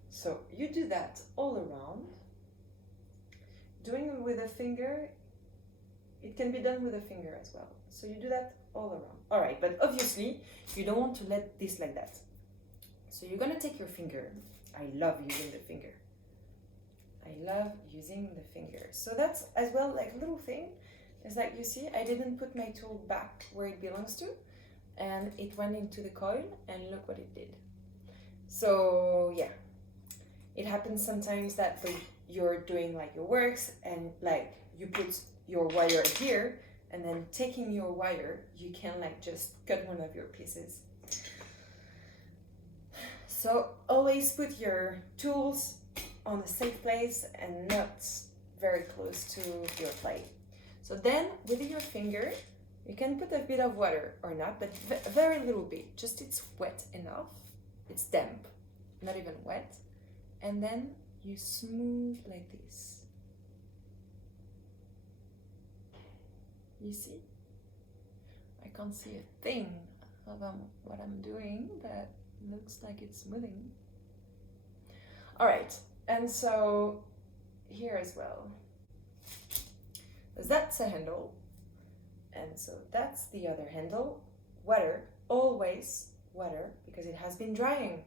So you do that all around. Doing it with a finger, it can be done with a finger as well. So you do that all around. All right, but obviously you don't want to let this like that. So you're gonna take your finger. I love using the finger. So that's as well like a little thing. It's like, you see, I didn't put my tool back where it belongs to, and it went into the coil, and look what it did. So yeah, it happens sometimes that you're doing like your works, and like you put your wire here, and then taking your wire, you can like just cut one of your pieces. So always put your tools on a safe place and not very close to your clay. So then with your finger, you can put a bit of water or not, but very little bit, just it's wet enough. It's damp, not even wet. And then you smooth like this. You see? I can't see a thing of what I'm doing, but it looks like it's smoothing. All right, and so here as well. That's a handle, and so that's the other handle. Water, always water, because it has been drying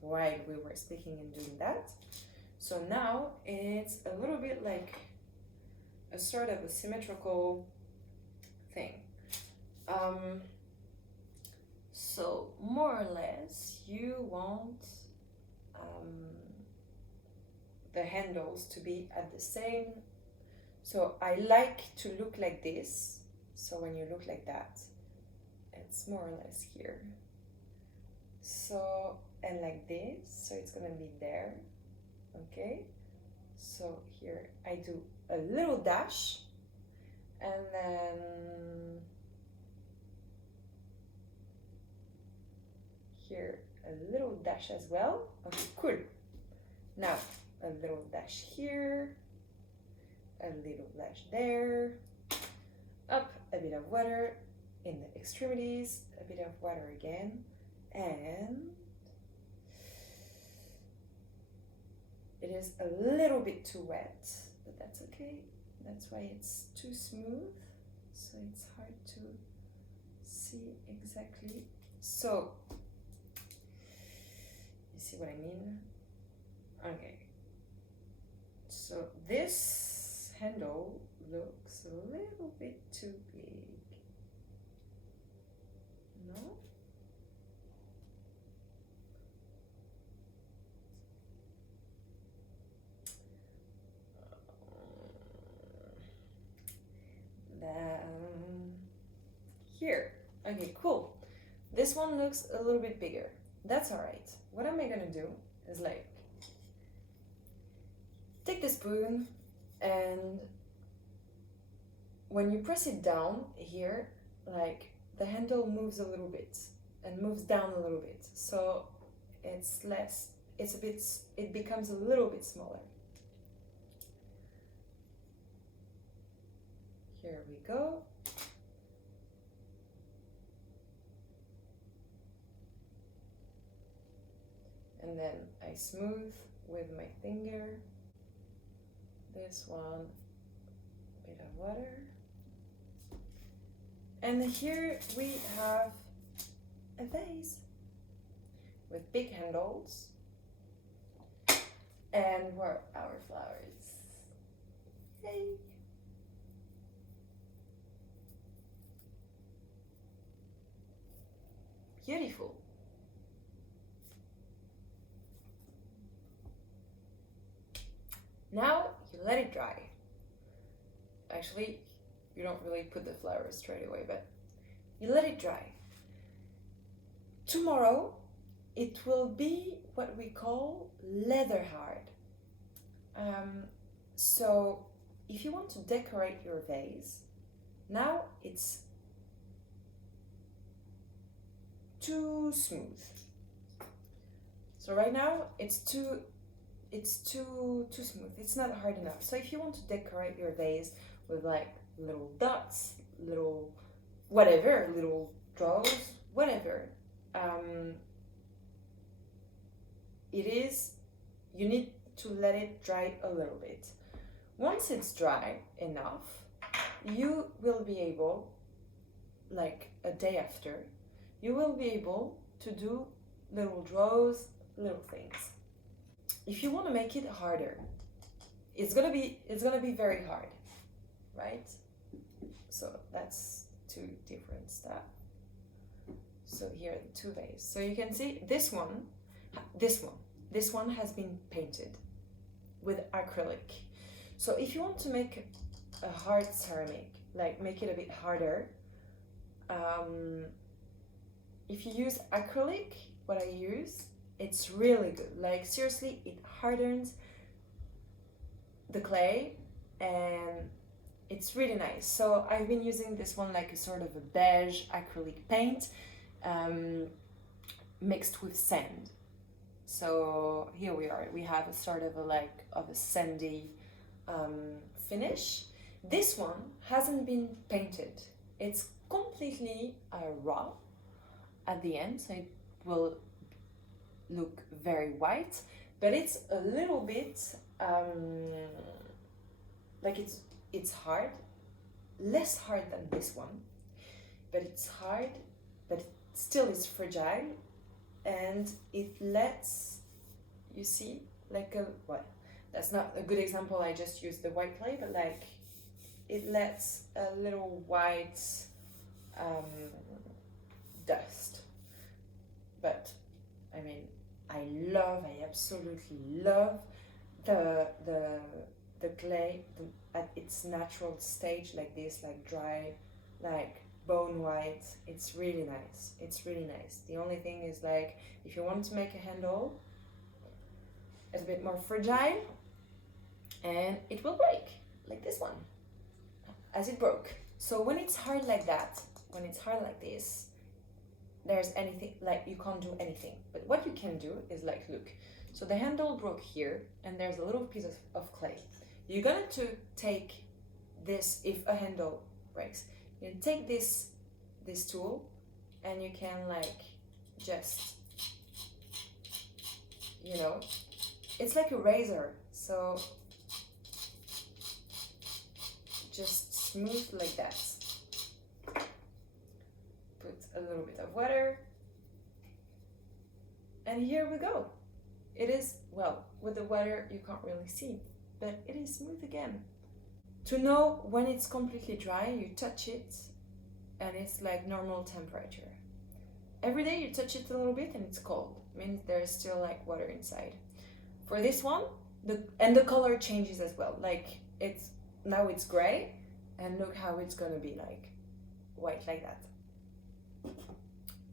while we were speaking and doing that. So now it's a little bit like a sort of a symmetrical thing. So more or less you want the handles to be at the same. So I like to look like this. So when you look like that, it's more or less here. So, and like this, so it's gonna be there, okay? So here I do a little dash, and then here a little dash as well. Okay, cool. Now a little dash here, a little dash there, up, a bit of water in the extremities, a bit of water again, and it is a little bit too wet, but that's okay. That's why it's too smooth, so it's hard to see exactly. So, you see what I mean? Okay. So this handle looks a little bit too big. No? Here. Okay, cool. This one looks a little bit bigger. That's alright. What am I gonna do is like take the spoon, and when you press it down here, like the handle moves a little bit and moves down a little bit. So it's less, it becomes a little bit smaller. Here we go. And then I smooth with my finger. This one, a bit of water. And here we have a vase with big handles. And where are our flowers? Yay! Beautiful. Now you let it dry. Actually, you don't really put the flowers straight away, but you let it dry. Tomorrow, it will be what we call leather hard. So if you want to decorate your vase, now it's too smooth. So right now it's too smooth. It's not hard enough. So if you want to decorate your vase with like little dots, little whatever, little draws, whatever, you need to let it dry a little bit. Once it's dry enough, you will be able, like a day after, you will be able to do little draws, little things. If you want to make it harder, it's gonna be very hard, right? So that's two different stuff. So here are the two vases. So you can see this one has been painted with acrylic. So if you want to make a hard ceramic, like make it a bit harder, if you use acrylic, what I use, it's really good. Like seriously, it hardens the clay and it's really nice. So I've been using this one like a sort of a beige acrylic paint mixed with sand. So here we are, we have a sort of a sandy finish. This one hasn't been painted. It's completely raw at the end, so it will look very white, but it's a little bit like it's hard, less hard than this one, but it's hard, but it still is fragile, and it lets, you see, like a, well, that's not a good example, I just used the white clay, but like it lets a little white dust. But I mean, I absolutely love the clay at its natural stage, like this, like dry, like bone white. It's really nice. It's really nice. The only thing is like if you want to make a handle, it's a bit more fragile and it will break like this one, as it broke. So when it's hard like that, when it's hard like this, there's anything, like you can't do anything. But what you can do is like, look, so the handle broke here and there's a little piece of clay. You're going to take this, if a handle breaks, you take this tool and you can like just, you know, it's like a razor, so just smooth like that. Put a little bit of water, and here we go. It is, well, with the water you can't really see, but it is smooth again. To know when it's completely dry, you touch it and it's like normal temperature. Every day you touch it a little bit and it's cold, means there's still like water inside. For this one, the color changes as well. Like now it's gray, and look how it's gonna be like white like that.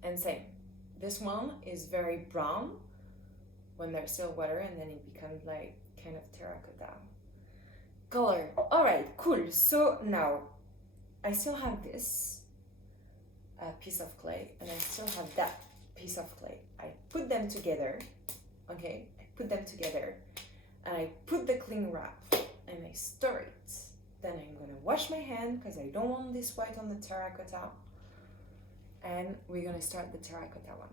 And same, this one is very brown when there's still water, and then it becomes like kind of terracotta color. All right, cool. So now I still have this piece of clay, and I still have that piece of clay. I put them together, okay? I put them together, and I put the cling wrap, and I stir it. Then I'm gonna wash my hand because I don't want this white on the terracotta. And we're gonna start the terracotta one.